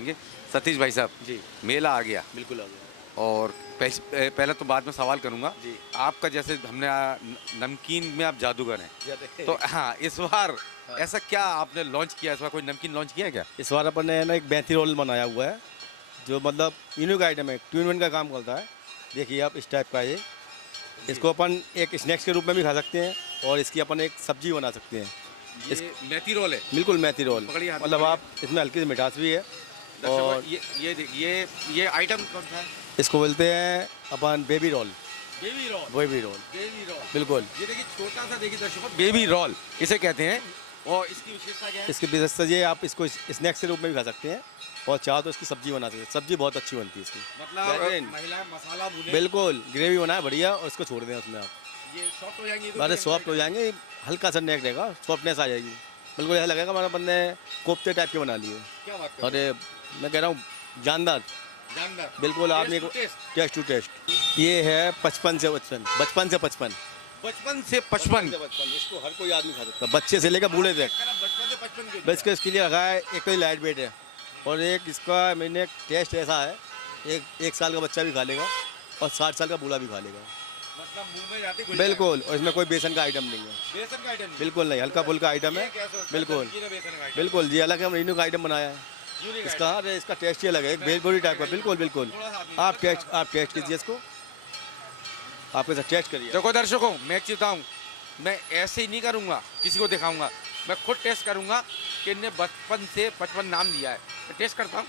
पूछेंगे। सतीश भाई साहब जी, मेला आ गया बिल्कुल आ गया। और पहले तो बाद में सवाल करूंगा जी। आपका, जैसे हमने नमकीन में आप जादूगर हैं, ज़्यादा- तो हाँ इस बार ऐसा क्या आपने लॉन्च किया, इस बार कोई नमकीन लॉन्च किया है क्या? इस बार अपन ने ना एक बैती रोल बनाया हुआ है, जो मतलब यूनिक आइटम है, 2 in 1 का काम करता है। देखिए आप इस टाइप का ये, इसको अपन एक स्नैक्स के रूप में भी खा सकते हैं और इसकी अपन एक सब्जी बना सकते हैं। ये मेथी रोल है, बिल्कुल मेथी रोल, पकड़िए हाथ में मतलब आप इसमें हल्की सी मिठास भी है। और ये आइटम कौन सा है? इसको बोलते हैं अपन baby roll. Baby roll, baby roll, baby roll, बिल्कुल। ये देखिए छोटा सा, देखिए दर्शकों, बेबी रोल इसे कहते हैं। और इसकी विशेषता क्या है? इसकी विशेषता ये, आप इसको स्नैक्स के रूप में भी खा सकते हैं और चाहो तो इसकी सब्जी बना सकते हैं। सब्जी बहुत अच्छी बनती है इसकी, मतलब महिला मसाला भुने, बिल्कुल ग्रेवी बनाए बढ़िया, और इसको छोड़ दें उसमें आप, ये सॉफ्ट हो जाएंगे। अरे सॉफ्ट हो जाएंगे, हल्का सा नेक रहेगा, सॉफ्टनेस आ जाएगी, बिल्कुल ऐसा लगेगा हमारा बंदे कोफ्ते टाइप के बना लिए। क्या बात कर रहे अरे मैं कह रहा हूँ जानदार, जानदार, बिल्कुल। आपने टेस्ट टू टेस्ट, ये है 55 से 55, बचपन से 55, 55 से 55, इसको हर कोई आदमी खा सकता है, बच्चे से लेकर बूढ़े तक। बचपन से 55 बस के इसके लिए रखा है, एक तो लाइट वेट है और एक इसका मैंने टेस्ट ऐसा है, एक साल का बच्चा भी खा लेगा और 60 साल का बूढ़ा भी खा लेगा, मतलब मुंह में जाते बिल्कुल। और इसमें कोई बेसन का आइटम नहीं है, बेसन का आइटम बिल्कुल नहीं, हल्का फुल्का आइटम है, बिल्कुल बिल्कुल जी। अलग हम यूनिक आइटम बनाया है इसका, अरे इसका टेस्ट ही अलग है, एक भेलपुरी टाइप का, बिल्कुल बिल्कुल। आप टेस्ट कीजिए इसको, आप ऐसा टेस्ट करिए। देखो दर्शकों, मैं एक चीज़ बताऊँ, मैं ऐसे ही नहीं करूँगा, किसी को दिखाऊंगा, मैं खुद टेस्ट करूँगा कि इनने बचपन से 55 नाम दिया है। मैं टेस्ट करता हूँ,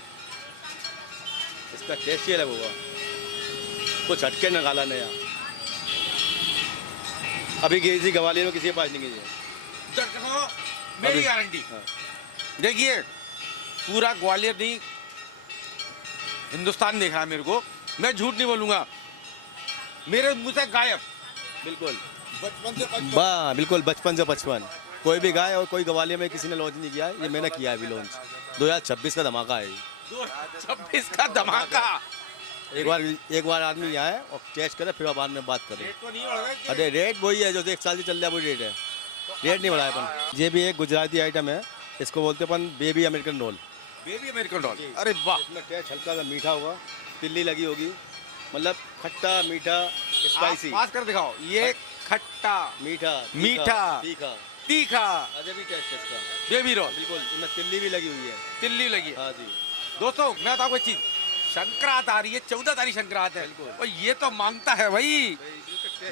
इसका टेस्ट ही अलग होगा, कुछ हटके न खाला नया। अभी किसी ग्वालियर में किसी के पास नहीं गई है। दर्शकों मेरी गारंटी, देखिए पूरा ग्वालियर नहीं, हिंदुस्तान देख रहा है मेरे को, मैं झूठ नहीं बोलूँगा, मेरे मुँह से गायब, बिल्कुल बचपन से 55। वाह, बिल्कुल बचपन से 55, कोई भी गाय और कोई ग्वालियर में किसी ने लॉन्च नहीं किया है, ये मैंने किया है अभी लॉन्च। 2026 का धमाका है, 2026 का धमाका। एक बार आदमी आए और टेस्ट करे, फिर बाद में बात करें। रेट तो नहीं बढ़ा? अरे रेट वही है जो 1 साल से चल रहा है, वही रेट है, रेट नहीं बढ़ाया अपन। ये भी एक गुजराती आइटम है, इसको बोलते अपन baby American roll. Baby American roll, अरे वाह। इसमें टेस्ट हल्का सा मीठा होगा, तिल्ली लगी होगी, मतलब खट्टा मीठा स्पाइसी। पास कर दिखाओ, ये खट्टा मीठा मीठा तीखा तीखा अजब ही टेस्ट है इसका, बेबी रोल, बिल्कुल। इसमें तिल्ली भी लगी हुई है, तिल्ली लगी है। हाँ जी। दोस्तों मैं बताऊँ एक चीज, संक्रांत आ रही है, 14 तारीख संक्रांत है, और ये तो मांगता है भाई,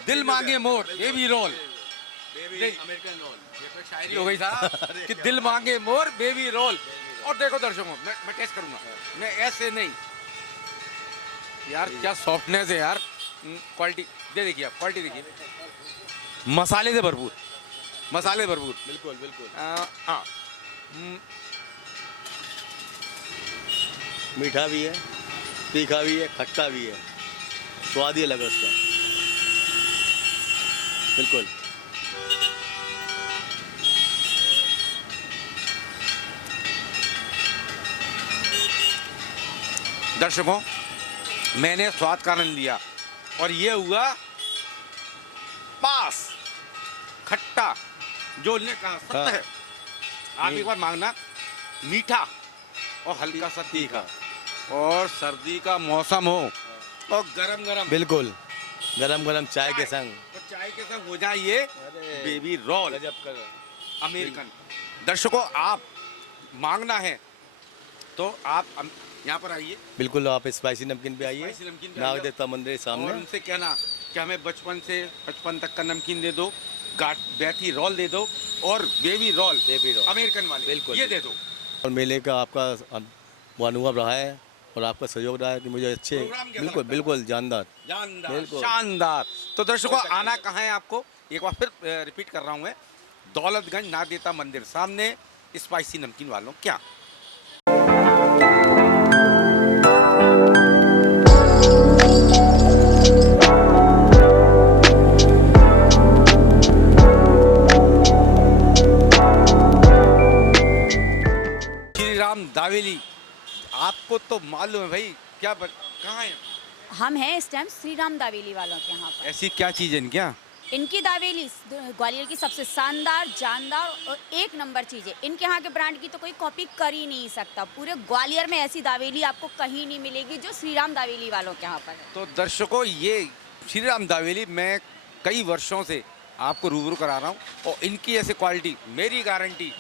दिल मांगे मोर बेबी रोल, अमेरिकन रोल, ये तो शायरी हो गई साहब कि दिल मांगे मोर बेबी रोल। और देखो दर्शकों, मैं टेस्ट करूंगा, मैं ऐसे नहीं यार, क्या सॉफ्टनेस है यार, क्वालिटी देखिए आप, क्वालिटी देखिए, मसाले से भरपूर, मसाले भरपूर, बिल्कुल बिल्कुल। हाँ, मीठा भी है, तीखा भी है, खट्टा भी है, स्वाद ही अलग है उसका, बिल्कुल। दर्शकों मैंने स्वाद का आनंद लिया और ये हुआ पास, खट्टा जो उन्होंने कहा सत्य हाँ। है। आप एक बार मांगना, मीठा और हल्का सा तीखा, और सर्दी का मौसम हो और गरम गरम, बिल्कुल गरम गरम चाय के संग, और चाय के संग हो जाए ये बेबी रोल अमेरिकन। दर्शकों आप मांगना है तो आप यहाँ पर आइए, बिल्कुल। आप स्पाइसी नमकीन पे आइए, स्पाइसी नमकीन पे नाग आइए। देवता मंदिर के और सामने। उनसे कहना कि हमें बचपन से 55 तक का नमकीन दे दो, बैठी रोल दे दो, और बेबी रोल अमेरिकन वाले बिल्कुल ये दे दो। और मेले का आपका अनुभव रहा है और आपका सहयोग रहा है कि मुझे अच्छे, प्रोग्राम कैसा बिल्कुल लगता है? बिल्कुल जानदार, जानदार, बिल्कुल। शानदार। तो दर्शकों आना कहाँ है आपको, एक बार फिर रिपीट कर रहा हूँ मैं, दौलतगंज नाग देवता मंदिर सामने, स्पाइसी नमकीन वालों क्या। श्री राम दावेली, आपको तो मालूम है भाई, कहाँ है? हम हैं इस टाइम श्री राम दावेली वालों के यहाँ पर। ऐसी क्या चीज़ है क्या? इनकी दावेली ग्वालियर की सबसे शानदार, जानदार और एक नंबर चीज़ है। इनके यहाँ के ब्रांड की तो कोई कॉपी कर ही नहीं सकता। पूरे ग्वालियर में ऐसी दावेली आपको कहीं नहीं मिलेगी जो श्री राम दावेली वालों के यहाँ पर है। तो दर्शकों, ये श्री राम दावेली मैं कई वर्षों से आपको रूबरू करा रहा हूँ और इनकी ऐसी क्वालिटी, मेरी गारंटी,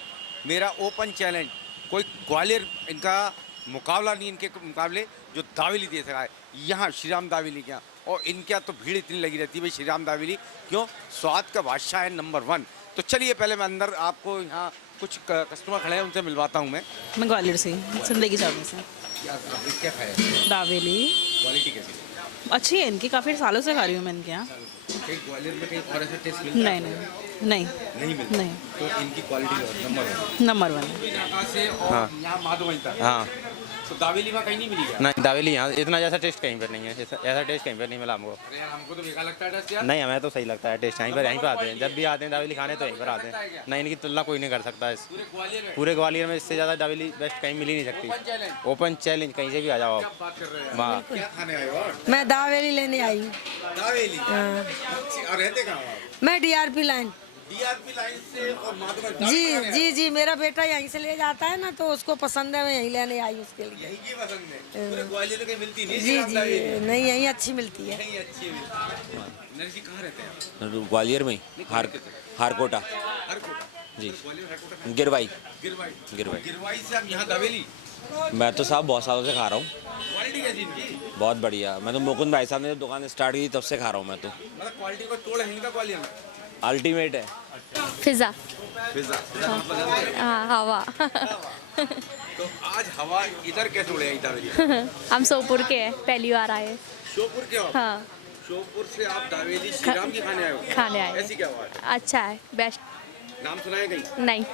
मेरा ओपन चैलेंज, कोई ग्वालियर इनका मुकाबला नहीं इनके मुकाबले जो दावेली दे सका है यहाँ श्री राम दावेली के यहाँ। और इनके यहाँ तो भीड़ इतनी लगी रहती है भाई, श्री राम दावेली क्यों, स्वाद का बादशाह है, नंबर 1। तो चलिए पहले मैं अंदर आपको यहाँ कुछ कस्टमर खड़े हैं उनसे मिलवाता हूँ। मैं ग्वालियर से, जिंदगी चावल से। क्या खाया? दावेली क्वालिटी कैसी है? अच्छी है इनकी, काफ़ी सालों से खा रही हूँ मैं इनके यहाँ। कहीं ग्वालियर में कहीं और ऐसा टेस्ट मिलता है? नहीं मिलता। नहीं। तो इनकी क्वालिटी नंबर 1 से और हाँ। यहाँ माधोमन तक। हाँ तो दावेली में कहीं नहीं मिली क्या? नहीं, दावेली यहाँ इतना जैसा टेस्ट कहीं पर नहीं है, ऐसा टेस्ट कहीं पर नहीं मिला हमको। अरे यार, हमको तो बेकार लगता है टेस्ट यार। नहीं, हमें तो सही लगता है टेस्ट। यहीं पर आते हैं, जब भी आते हैं दावेली खाने तो यहीं पर आते हैं। नहीं, इनकी तुलना कोई नहीं कर सकता। पूरे ग्वालियर में इससे ज़्यादा दावेली बेस्ट कहीं मिल ही नहीं सकती। ओपन चैलेंज, कहीं से भी आ जाओ आप। वाह, क्या खाने आए हो? मैं दावेली लेने आई हूँ। दावेली? और रहते कहाँ हो आप? मैं डीआरपी लाइन। डीआरपी लाइन से और माधोमन? जी, मेरा बेटा यहीं से ले जाता है ना, तो उसको पसंद है, मैं यहीं लेने आई उसके लिए। यहीं की पसंद है? पूरे ग्वालियर में कहीं मिलती नहीं? जी, नहीं, यहीं अच्छी मिलती है। यहीं अच्छी मिलती है। नरेश जी कहाँ रहते हैं आप? ग्वालियर में हारकोटा जी, गिरवाई से आप यहाँ दावेली? मैं तो साहब बहुत सालों से खा रहा हूँ। क्वालिटी कैसी इनकी? बहुत बढ़िया। मैं तो मुकुंद भाई साहब ने जब दुकान स्टार्ट की तब से खा रहा हूँ मैं तो। मतलब क्वालिटी को तोड़ है इनका ग्वालियर में? अल्टीमेट है। फिजा। पिज़्ज़ा। हवा। तो आज हवा इधर कैसे उड़े दावेली? हम सोपुर के हैं, पहली बार आए। श्योपुर के हो? हाँ। श्योपुर से आप दावेली श्री राम की खाने आए हो? खाने आए। ऐसी क्या बात है? अच्छा है, बेस्ट। नाम सुना है कहीं? नहीं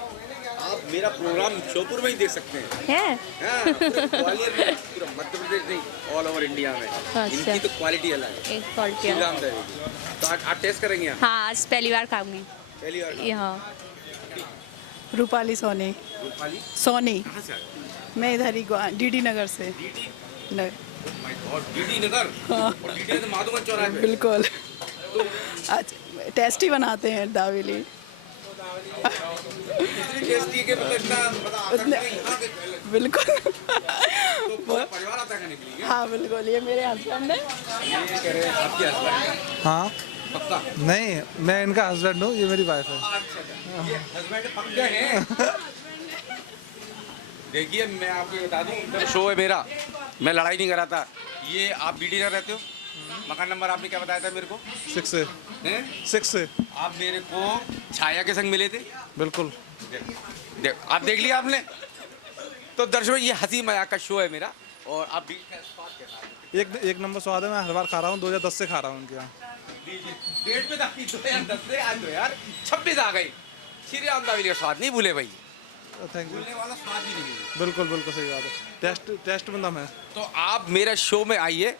आप मेरा प्रोग्राम श्योपुर में ही देख सकते हैं। है? हाँ, पूरे ग्वालियर में, पूरा मध्य प्रदेश नहीं, ऑल ओवर इंडिया में। अच्छा। इनकी तो क्वालिटी अलग है। एक क्वालिटी श्री राम दावेली। तो आज टेस्ट करेंगे आप? हाँ, आज पहली बार खाऊंगी। पहली बार? यहाँ। रूपाली सोनी। रूपाली सोनी। कहाँ से आए? मैं इधर ही डीडी नगर से। डीडी नगर? और डीडी नगर माधोमन चौराहे पे? बिल्कुल। टेस्टी बनाते हैं दावेली। टेस्टी के मतलब इतना मतलब यहाँ के बिल्कुल। तो पूरा परिवार आता है निकली? हाँ बिल्कुल, ये मेरे हस्बैंड है। ये कह रहे हैं आपके हस्बैंड? हाँ। पक्का? नहीं, मैं इनका हस्बैंड हूँ, ये मेरी वाइफ है। अच्छा, ये हस्बैंड पक्के हैं। देखिए मैं आपको बता दूं, शो है मेरा, मैं लड़ाई नहीं कराता। ये आप बीडी नगर रहते हो? मकान नंबर आपने क्या बताया था मेरे को? 6 से। आप मेरे को छाया के संग मिले थे? बिल्कुल। आप देख लिया आपने? तो दर्शकों, ये हंसी मजाक का शो है मेरा। और आप एक नंबर स्वाद है। मैं हर बार खा रहा हूँ, 2010 से खा रहा हूँ उनके यहाँ। डेट पे 2010 से आज तो यार 26 आ गई। श्री राम दावेली का स्वाद नहीं भूले भाई। Thank you. भूलने वाला स्वाद ही नहीं है। बिल्कुल सही बात है। टेस्ट में दम है। तो आप मेरे शो में आइए,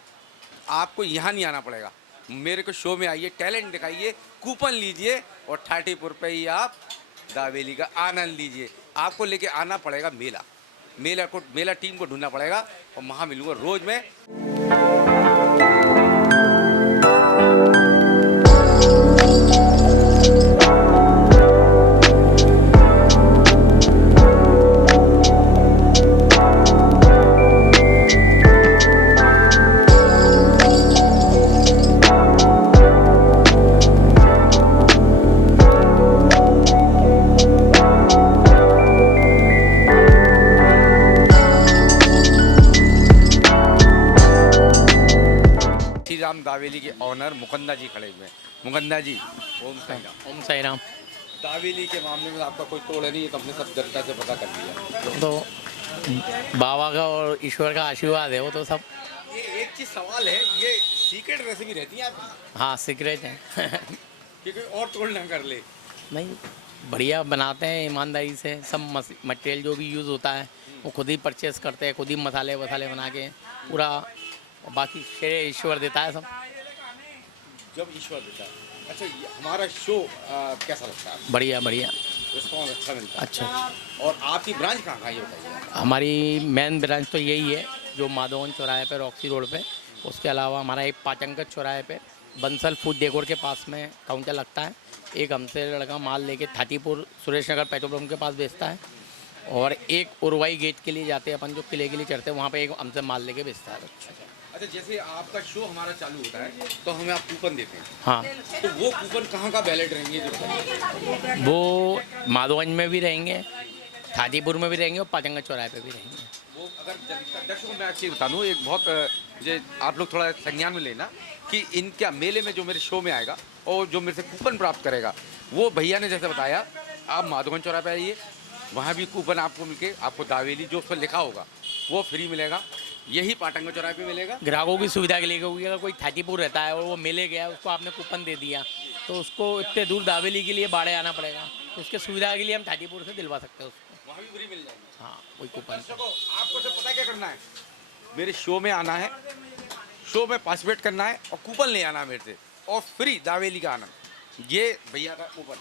आपको यहाँ नहीं आना पड़ेगा। मेरे को शो में आइए, टैलेंट दिखाइए, कूपन लीजिए और 30 रुपये ही आप दावेली का आनंद लीजिए। आपको लेके आना पड़ेगा मेला टीम को ढूंढना पड़ेगा और वहाँ मिलूंगा रोज में। दावेली के ऑनर मुकंदा जी खड़े हुए हैं। मुकंदा जी, ओम साई राम। ओम साई राम। दावेली के मामले में आपका कोई तोड़ नहीं है, तो हमने सब जनता से पता कर लिया। तो बाबा का और ईश्वर का आशीर्वाद है वो तो सब। ये एक चीज़ सवाल है, ये सीक्रेट रेसिपी रहती है आपकी? हाँ सीक्रेट है। कि कोई और तोड़ ना कर ले? नहीं, बढ़िया बनाते हैं ईमानदारी से। सब मटेरियल जो भी यूज़ होता है वो खुद ही परचेस करते हैं, खुद ही मसाले वसाले बना के पूरा, बाकी श्रेय ईश्वर देता है सब। जब ईश्वर देता है। अच्छा, हमारा शो कैसा लगता है? बढ़िया। रिस्पॉन्स अच्छा मिलता है? अच्छा। और आपकी ब्रांच कहाँ है ये बताइए? हमारी मेन ब्रांच तो यही है जो माधोवन चौराहे पे, रॉक्सी रोड पे। उसके अलावा हमारा एक पाचंकत चौराहे पे, बंसल फूड डेकोर के पास में काउंटर लगता है। एक हमसे लड़का माल लेके थातीपुर सुरेश नगर पेट्रोल पंप के पास बेचता है, और एक उरवाई गेट के लिए जाते हैं अपन, जो किले के लिए चढ़ते हैं, वहाँ पे एक हमसे माल लेके बेचता है। अच्छा, जैसे आपका शो हमारा चालू होता है तो हमें आप कूपन देते हैं। हाँ, तो वो कूपन कहाँ का वैलिड रहेंगे? जो वो माधोगंज में भी रहेंगे, थातीपुर में भी रहेंगे, और पाटंगा चौराहे पे भी रहेंगे। वो अगर दर्शकों को मैं अच्छी बता दूँ, एक बहुत जो आप लोग थोड़ा संज्ञान में लेना कि इनका मेले में जो मेरे शो में आएगा और जो मेरे से कूपन प्राप्त करेगा, वो भैया ने जैसे बताया, आप माधोगंज चौराहे पे आइए, वहाँ भी कूपन आपको मिलके आपको दावेली जो उस पर लिखा होगा वो फ्री मिलेगा। यही पाटंगा चौराहे पे मिलेगा। ग्राहकों की सुविधा के लिए, क्योंकि अगर कोई थातीपुर रहता है और वो मेले गया, उसको आपने कूपन दे दिया, तो उसको इतने दूर दावेली के लिए बाड़े आना पड़ेगा, तो उसके सुविधा के लिए हम थातीपुर से दिलवा सकते हैं उसको। वहाँ भी फ्री मिल जाएगी। हाँ, कोई कूपन। आपको सब पता है क्या करना है? मेरे शो में आना है, शो में पार्टिसिपेट करना है और कूपन ले आना है मेरे से, और फ्री दावेली का आनंद। ये भैया का कूपन।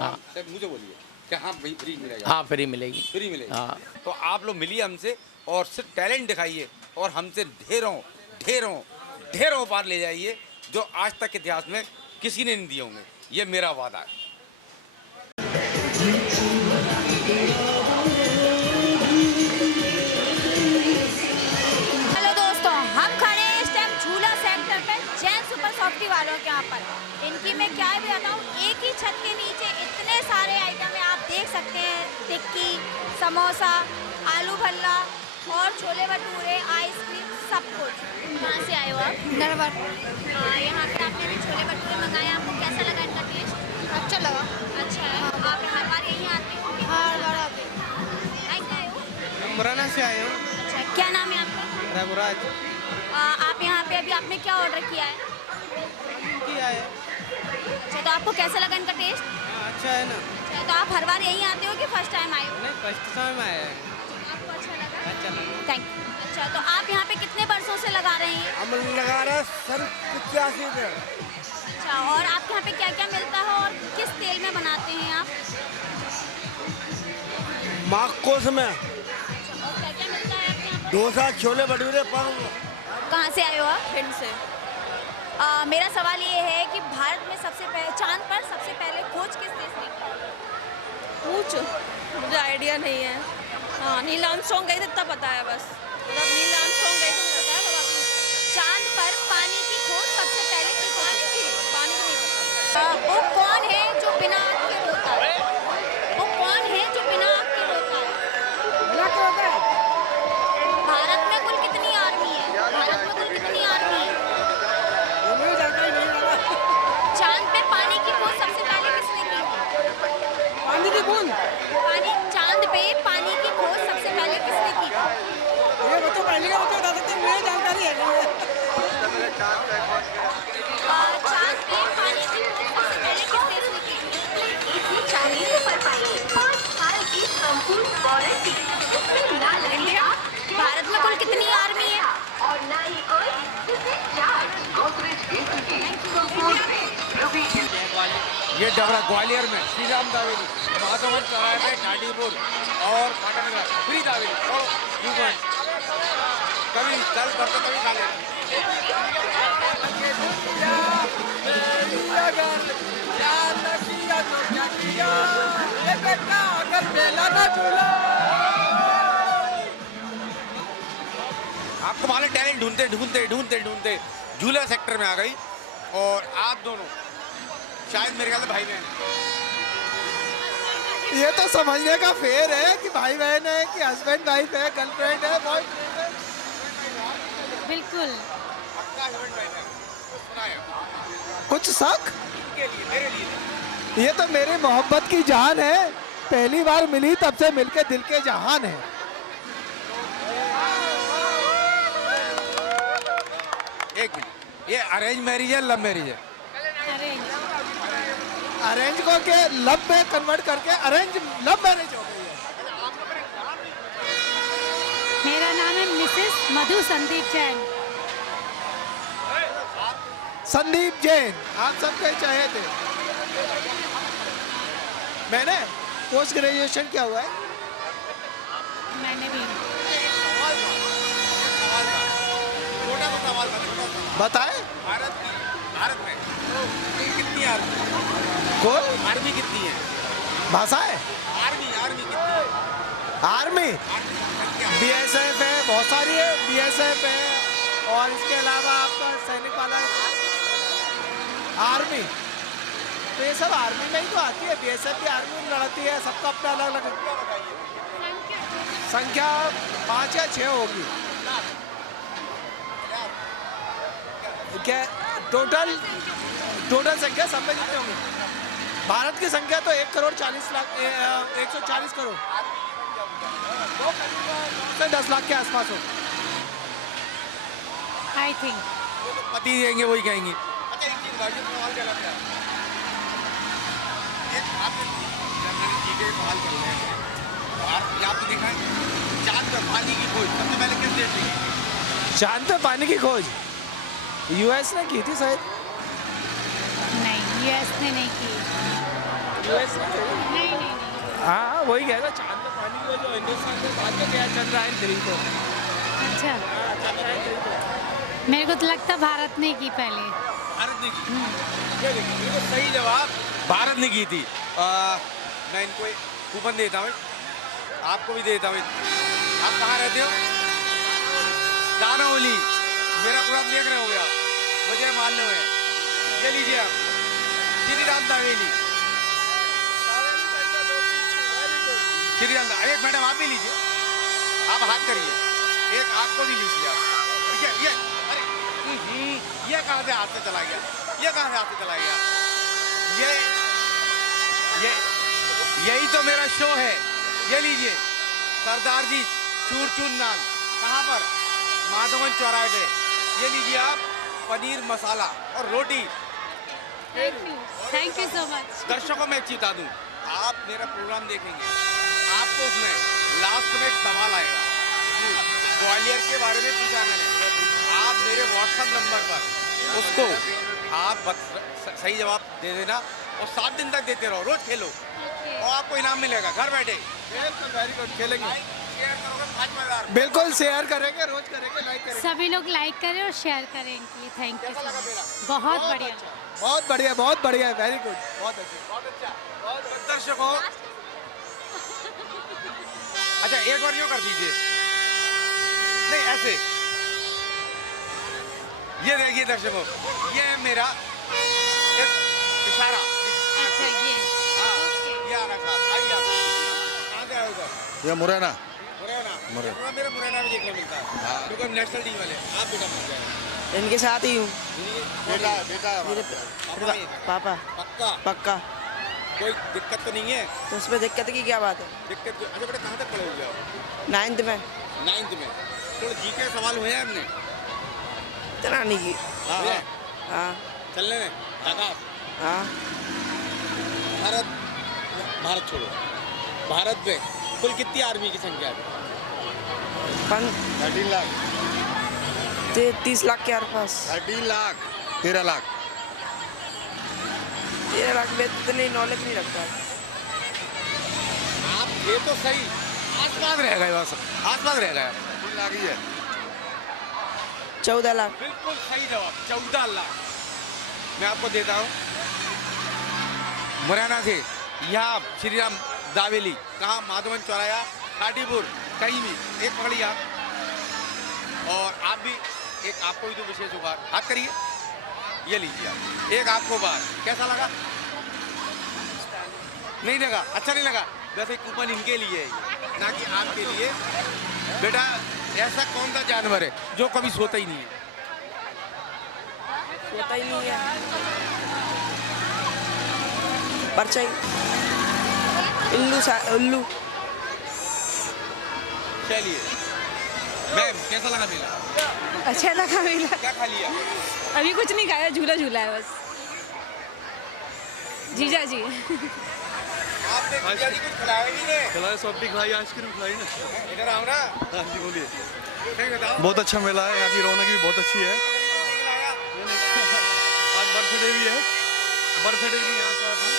हाँ, सर मुझे बोलिए कि हाँ भाई फ्री मिलेगा? हाँ, फ्री मिलेगी। फ्री मिलेगी। हाँ, तो आप लोग मिलिए हमसे और सिर्फ टैलेंट दिखाइए और हमसे ढेरों ढेरों ढेरों बार ले जाइए, जो आज तक के इतिहास में किसी ने नहीं दिए होंगे। ये मेरा वादा है। हेलो दोस्तों, हम खड़े हैं इस टाइम झूला सेक्टर पे जैन सुपर सॉफ्टी वालों के यहाँ पर। इनकी मैं क्या भी बताऊँ, एक ही छत के नीचे इतने सारे आइटम है, आप देख सकते हैं। टिक्की, समोसा, आलू भल्ला और छोले भटूरे, आइसक्रीम, सब कुछ। कहाँ से आए हो आप? नरवर। यहाँ पे आपने भी छोले भटूरे मंगाए, आपको कैसा लगा इनका टेस्ट? अच्छा लगा। अच्छा है। आप हर बार यहीं आते हो? हर बार आते हैं। आए हो? मुरैना से आए हो। अच्छा, क्या नाम है आपका? रघुराज। आप यहाँ पे अभी आपने क्या ऑर्डर किया है? किया है। अच्छा, तो आपको कैसा लगा इनका टेस्ट? अच्छा है ना। अच्छा, तो आप हर बार यहीं आते हो कि फर्स्ट टाइम आए हो? नहीं, फर्स्ट टाइम आया है। आपको अच्छा लगा? अच्छा लगा। Thank you. अच्छा, तो आप यहाँ पे कितने वर्षों से लगा रहे हैं? हम लगा रहे हैं सर 85 में। अच्छा, और आपके यहाँ पे क्या क्या मिलता है और किस तेल में बनाते हैं आप? माकोस में और क्या क्या मिलता है आपके यहाँ पे? डोसा, छोले भटूरे, पाव। कहाँ से आए हो आप? भिंड से। मेरा सवाल ये है कि भारत में सबसे पहले चांद पर सबसे पहले खोज किस देश ने की? पूछ, मुझे आइडिया नहीं है। हाँ, नील आर्मस्ट्रांग गई थी, इतना पता है बस। मतलब नील आर्मस्ट्रांग गई थी, पता है बाकी। चांद पर पानी की खोज सबसे पहले पानी की नहीं पता। वो कौन है जो बिना आग के रोता है? वो कौन है जो बिना आग के रोता है? भारत में कुल कितनी आर्मी है? भारत में कुल कितनी आर्मी है? चांद पे पानी की खोज सबसे पहले किसने की? पानी की बूंद। चांद पे पानी की खोज सबसे पहले किसने की? ये बच्चों पहले का बता सकते हैं, मुझे जानकारी है। चांद पे पानी की खोज सबसे पहले किस देश ने की? चाहिए पर पाइए 5 साल की संपूर्ण वारंटी। इसमें ना लगे आप भारत में कुल कितनी आर्मी है? और ना ही कोई इसे चार्ज गोदरेज देती है। ये डबरा ग्वालियर में श्री राम दावेली, माधवगंज चौराहे पे थातीपुर और पाटनगर फ्री दावेली और कूपन। कभी कल परसों कभी खा लें। आपको मालूम टैलेंट ढूंढते ढूंढते ढूंढते ढूंढते झूला सेक्टर में आ गई, और आप दोनों शायद मेरे ख्याल से भाई बहन। ये तो समझने का फेर है कि भाई बहन है कि हस्बैंड वाइफ है, गर्लफ्रेंड है, बॉयफ्रेंड है। बिल्कुल। कुछ शक? ये तो मेरी मोहब्बत की जान है, पहली बार मिली तब से मिलके दिल के जहान है। एक मिनट, ये अरेंज मैरिज है लव मैरिज है? अरेंज को के लव में कन्वर्ट करके अरेंज लव मैरिज हो गई है। मेरा नाम है मिसेस मधु संदीप जैन। संदीप जैन, आप सबके चाहे थे। मैंने पोस्ट ग्रेजुएशन किया हुआ है। मैंने भी। छोटा सा सवाल बताए। भारत की भारत में कितनी आर्मी कौन आर्मी कितनी है? भाषा है आर्मी आर्मी कितनी है? आर्मी बीएसएफ है, बहुत सारी है, बीएसएफ है और इसके अलावा आपका सैनिक वाला है आर्मी। तो ये सब आर्मी में ही तो आती है, बीएसएफ भी आर्मी में लड़ती है, सबका अपना अलग अलग संख्या 5 या 6 होगी। क्या टोटल संख्या सब में कितने होंगे? भारत की संख्या तो 140 करोड़ तो 10 लाख के आसपास हो। आई थिंक पति देंगे वही कहेंगे। अच्छा एक चीज भाई सवाल क्या लगता है? एक आपने जी के सवाल कर रहे हैं और आपने देखा है चांद पर पानी की खोज सबसे पहले किस देश ने की? चांद पे पानी की खोज यूएस ने की थी शायद। नहीं, यूएस ने नहीं की। यूएस ने नहीं। हाँ वही कह रहा चांद पे पानी की खोज जो हिंदुस्तान में बाद में गया चंद्रयान-3 को। अच्छा चंद्रयान-3 को मेरे को तो लगता भारत ने की पहले। भारत ने की। ये देखिए बिल्कुल सही जवाब भारत ने की थी। मैं इनको एक कूपन देता हूँ, आपको भी देता हूँ। आप कहाँ रहते हो? दानावली। मेरा प्रोग्राम देख रहे हो आप, मुझे मालूम है। ये लीजिए आप श्री राम दावेली। श्री राम एक मैडम आप भी लीजिए, आप हाथ करिए, एक आपको भी लीजिए आप। ये अरे ये कहाँ से हाथ से चला गया? ये कहाँ से हाथ से चला गया? यही तो मेरा शो है। ये लीजिए सरदार जी चूर चूर नान, कहाँ पर? माधवन चौराहे पे। ये लीजिए आप पनीर मसाला और रोटी। Thank you so much. दर्शकों में एक चीज बता दूं, आप मेरा प्रोग्राम देखेंगे, आपको उसमें लास्ट में एक सवाल आएगा ग्वालियर के बारे में पूछा मैंने। आप मेरे व्हाट्सएप नंबर पर उसको आप सही जवाब दे देना और 7 दिन तक देते रहो, रोज खेलो और आपको इनाम मिलेगा घर बैठे। वेरी गुड, खेलेंगे। बिल्कुल शेयर करेंगे, रोज करेंगे, लाइक करेंगे। सभी लोग लाइक करें और शेयर करें इनके लिए। Thank you so much. बहुत बढ़िया, बहुत बढ़िया, बहुत बढ़िया, वेरी गुड, बहुत अच्छा। दर्शकों अच्छा एक बार यूँ कर दीजिए, नहीं ऐसे। ये देखिए दर्शकों, ये है मेरा एक इशारा। अच्छा ये आ रहा था, आइए आप कहाँ से आए उधर? ये मुरैना मुरैना मेरा मुरैना भी देखने मिलता है क्योंकि हम नेशनल टीम वाले। आप बेटा पहुँच जाए इनके साथ ही हूँ। बेटा पापा पक्का कोई दिक्कत तो नहीं है? तो उसमें दिक्कत की क्या बात है? दिक्कत अच्छा बेटा कहाँ तक पढ़े हुए आप? 9th में। 9th में तो जी के सवाल हुए हैं हमने इतना नहीं की। हाँ चलने में हाँ। भारत छोड़ो, भारत में कुल कितनी आर्मी की संख्या है? 13 लाख 30 लाख के आसपास। 13 लाख 13 लाख 13 लाख में इतनी नॉलेज नहीं रखता। आप ये तो सही आसपास रह गए, बस आसपास रह गए। 3 लाख ही है। 14 लाख। बिल्कुल सही जवाब, 14 लाख। मैं आपको देता हूँ मुरैना से यहाँ श्री राम दावेली, कहाँ? माधवन चौराया, काटीपुर, कहीं भी एक पकड़िए आप। और आप भी एक, आपको भी तो विशेष उपहार, हाथ करिए, ये लीजिए आप, एक आपको उपहार। कैसा लगा? नहीं लगा? अच्छा नहीं लगा? वैसे कूपन इनके लिए है ना कि आपके लिए। बेटा ऐसा कौन सा जानवर है जो कभी सोता ही नहीं है? सोता ही नहीं है। परछाई, उल्लू। चलिए मैम, कैसा लगा मेला? अच्छा लगा मेला। क्या खा लिया? अभी कुछ नहीं खाया, झूला झूला है बस। जीजा जी आपने जीजा जी कुछ खिलाया ही नहीं? खिलाया, सॉफ्टी खिलाई, आइसक्रीम खिलाई ना। इधर आओ ना। हाँ जी बोलिए। नहीं बताओ। बहुत अच्छा मेला है, यहाँ की रौनक भी बहुत अच्छी है। आज बर्थडे भी है, बर्थडे भी यहाँ का था।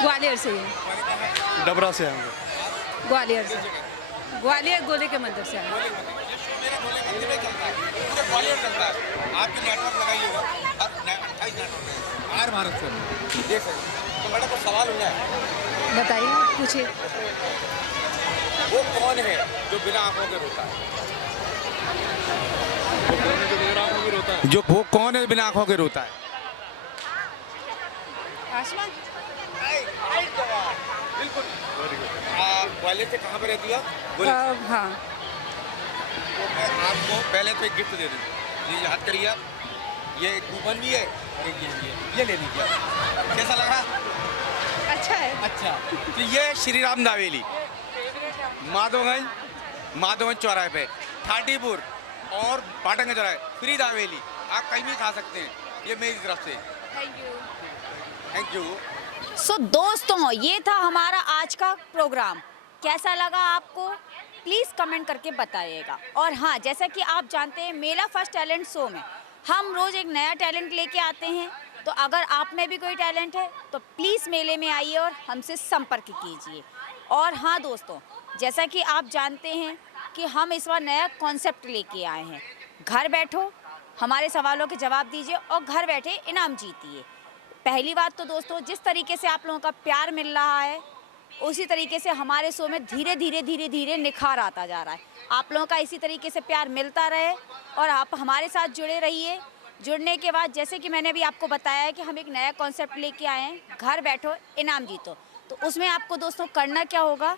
ग्वालियर से है। डबरा से हम लोग। ग्वालियर से। ग्वालियर गोले के मंदिर से आए। पूरे ग्वालियर चलता है, आपकी नेटवर्क लगाई होगा, 28 नेटवर्क है, आर भारत से देख सकते। तो मेरा कुछ सवाल हुआ है, बताइए, पूछिए। वो कौन है जो बिना आंखों के रोता है? जो वो कौन है बिना आंखों के रोता है? आसमान। बिल्कुल। ग्वालियर से कहाँ पे रहती हो? हाँ। तो मैं आपको पहले तो एक गिफ्ट दे दूँ, ये याद करिए आप, ये कूपन भी है, एक ये भी है, ये ले लीजिए। कैसा लगा? अच्छा है। अच्छा, तो ये श्री राम दावेली माधवगंज चौराहे पे, थाटीपुर और पाटन चौराहे, फ्री दावेली, आप कहीं भी खा सकते हैं, ये मेरी तरफ से। Thank you. सो दोस्तों, ये था हमारा आज का प्रोग्राम। कैसा लगा आपको? प्लीज़ कमेंट करके बताइएगा। और हाँ, जैसा कि आप जानते हैं, मेला फर्स्ट टैलेंट शो में हम रोज़ एक नया टैलेंट लेके आते हैं। तो अगर आप में भी कोई टैलेंट है तो प्लीज़ मेले में आइए और हमसे संपर्क कीजिए। और हाँ दोस्तों, जैसा कि आप जानते हैं कि हम इस बार नया कॉन्सेप्ट लेके आए हैं। घर बैठो, हमारे सवालों के जवाब दीजिए और घर बैठे इनाम जीतिए। पहली बात तो दोस्तों, जिस तरीके से आप लोगों का प्यार मिल रहा है, उसी तरीके से हमारे शो में धीरे धीरे निखार आता जा रहा है। आप लोगों का इसी तरीके से प्यार मिलता रहे और आप हमारे साथ जुड़े रहिए। जुड़ने के बाद, जैसे कि मैंने अभी आपको बताया है कि हम एक नया कॉन्सेप्ट लेके आए हैं, घर बैठो इनाम जीतो। तो उसमें आपको दोस्तों करना क्या होगा,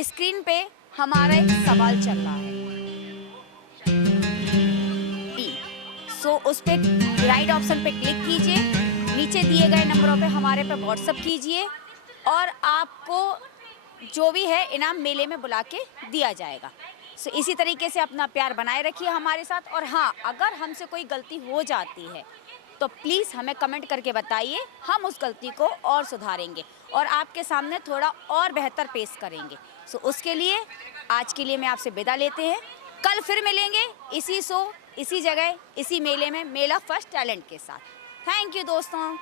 स्क्रीन पे हमारा एक सवाल चल रहा है, सो उस पर राइट ऑप्शन पे क्लिक कीजिए, नीचे दिए गए नंबरों पे हमारे पे व्हाट्सअप कीजिए और आपको जो भी है इनाम मेले में बुला के दिया जाएगा। सो इसी तरीके से अपना प्यार बनाए रखिए हमारे साथ। और हाँ, अगर हमसे कोई गलती हो जाती है तो प्लीज़ हमें कमेंट करके बताइए, हम उस गलती को और सुधारेंगे और आपके सामने थोड़ा और बेहतर पेश करेंगे। सो उसके लिए आज के लिए मैं आपसे विदा लेते हैं। कल फिर मिलेंगे इसी शो, इसी जगह, इसी मेले में, मेला फर्स्ट टैलेंट के साथ। थैंक यू दोस्तों।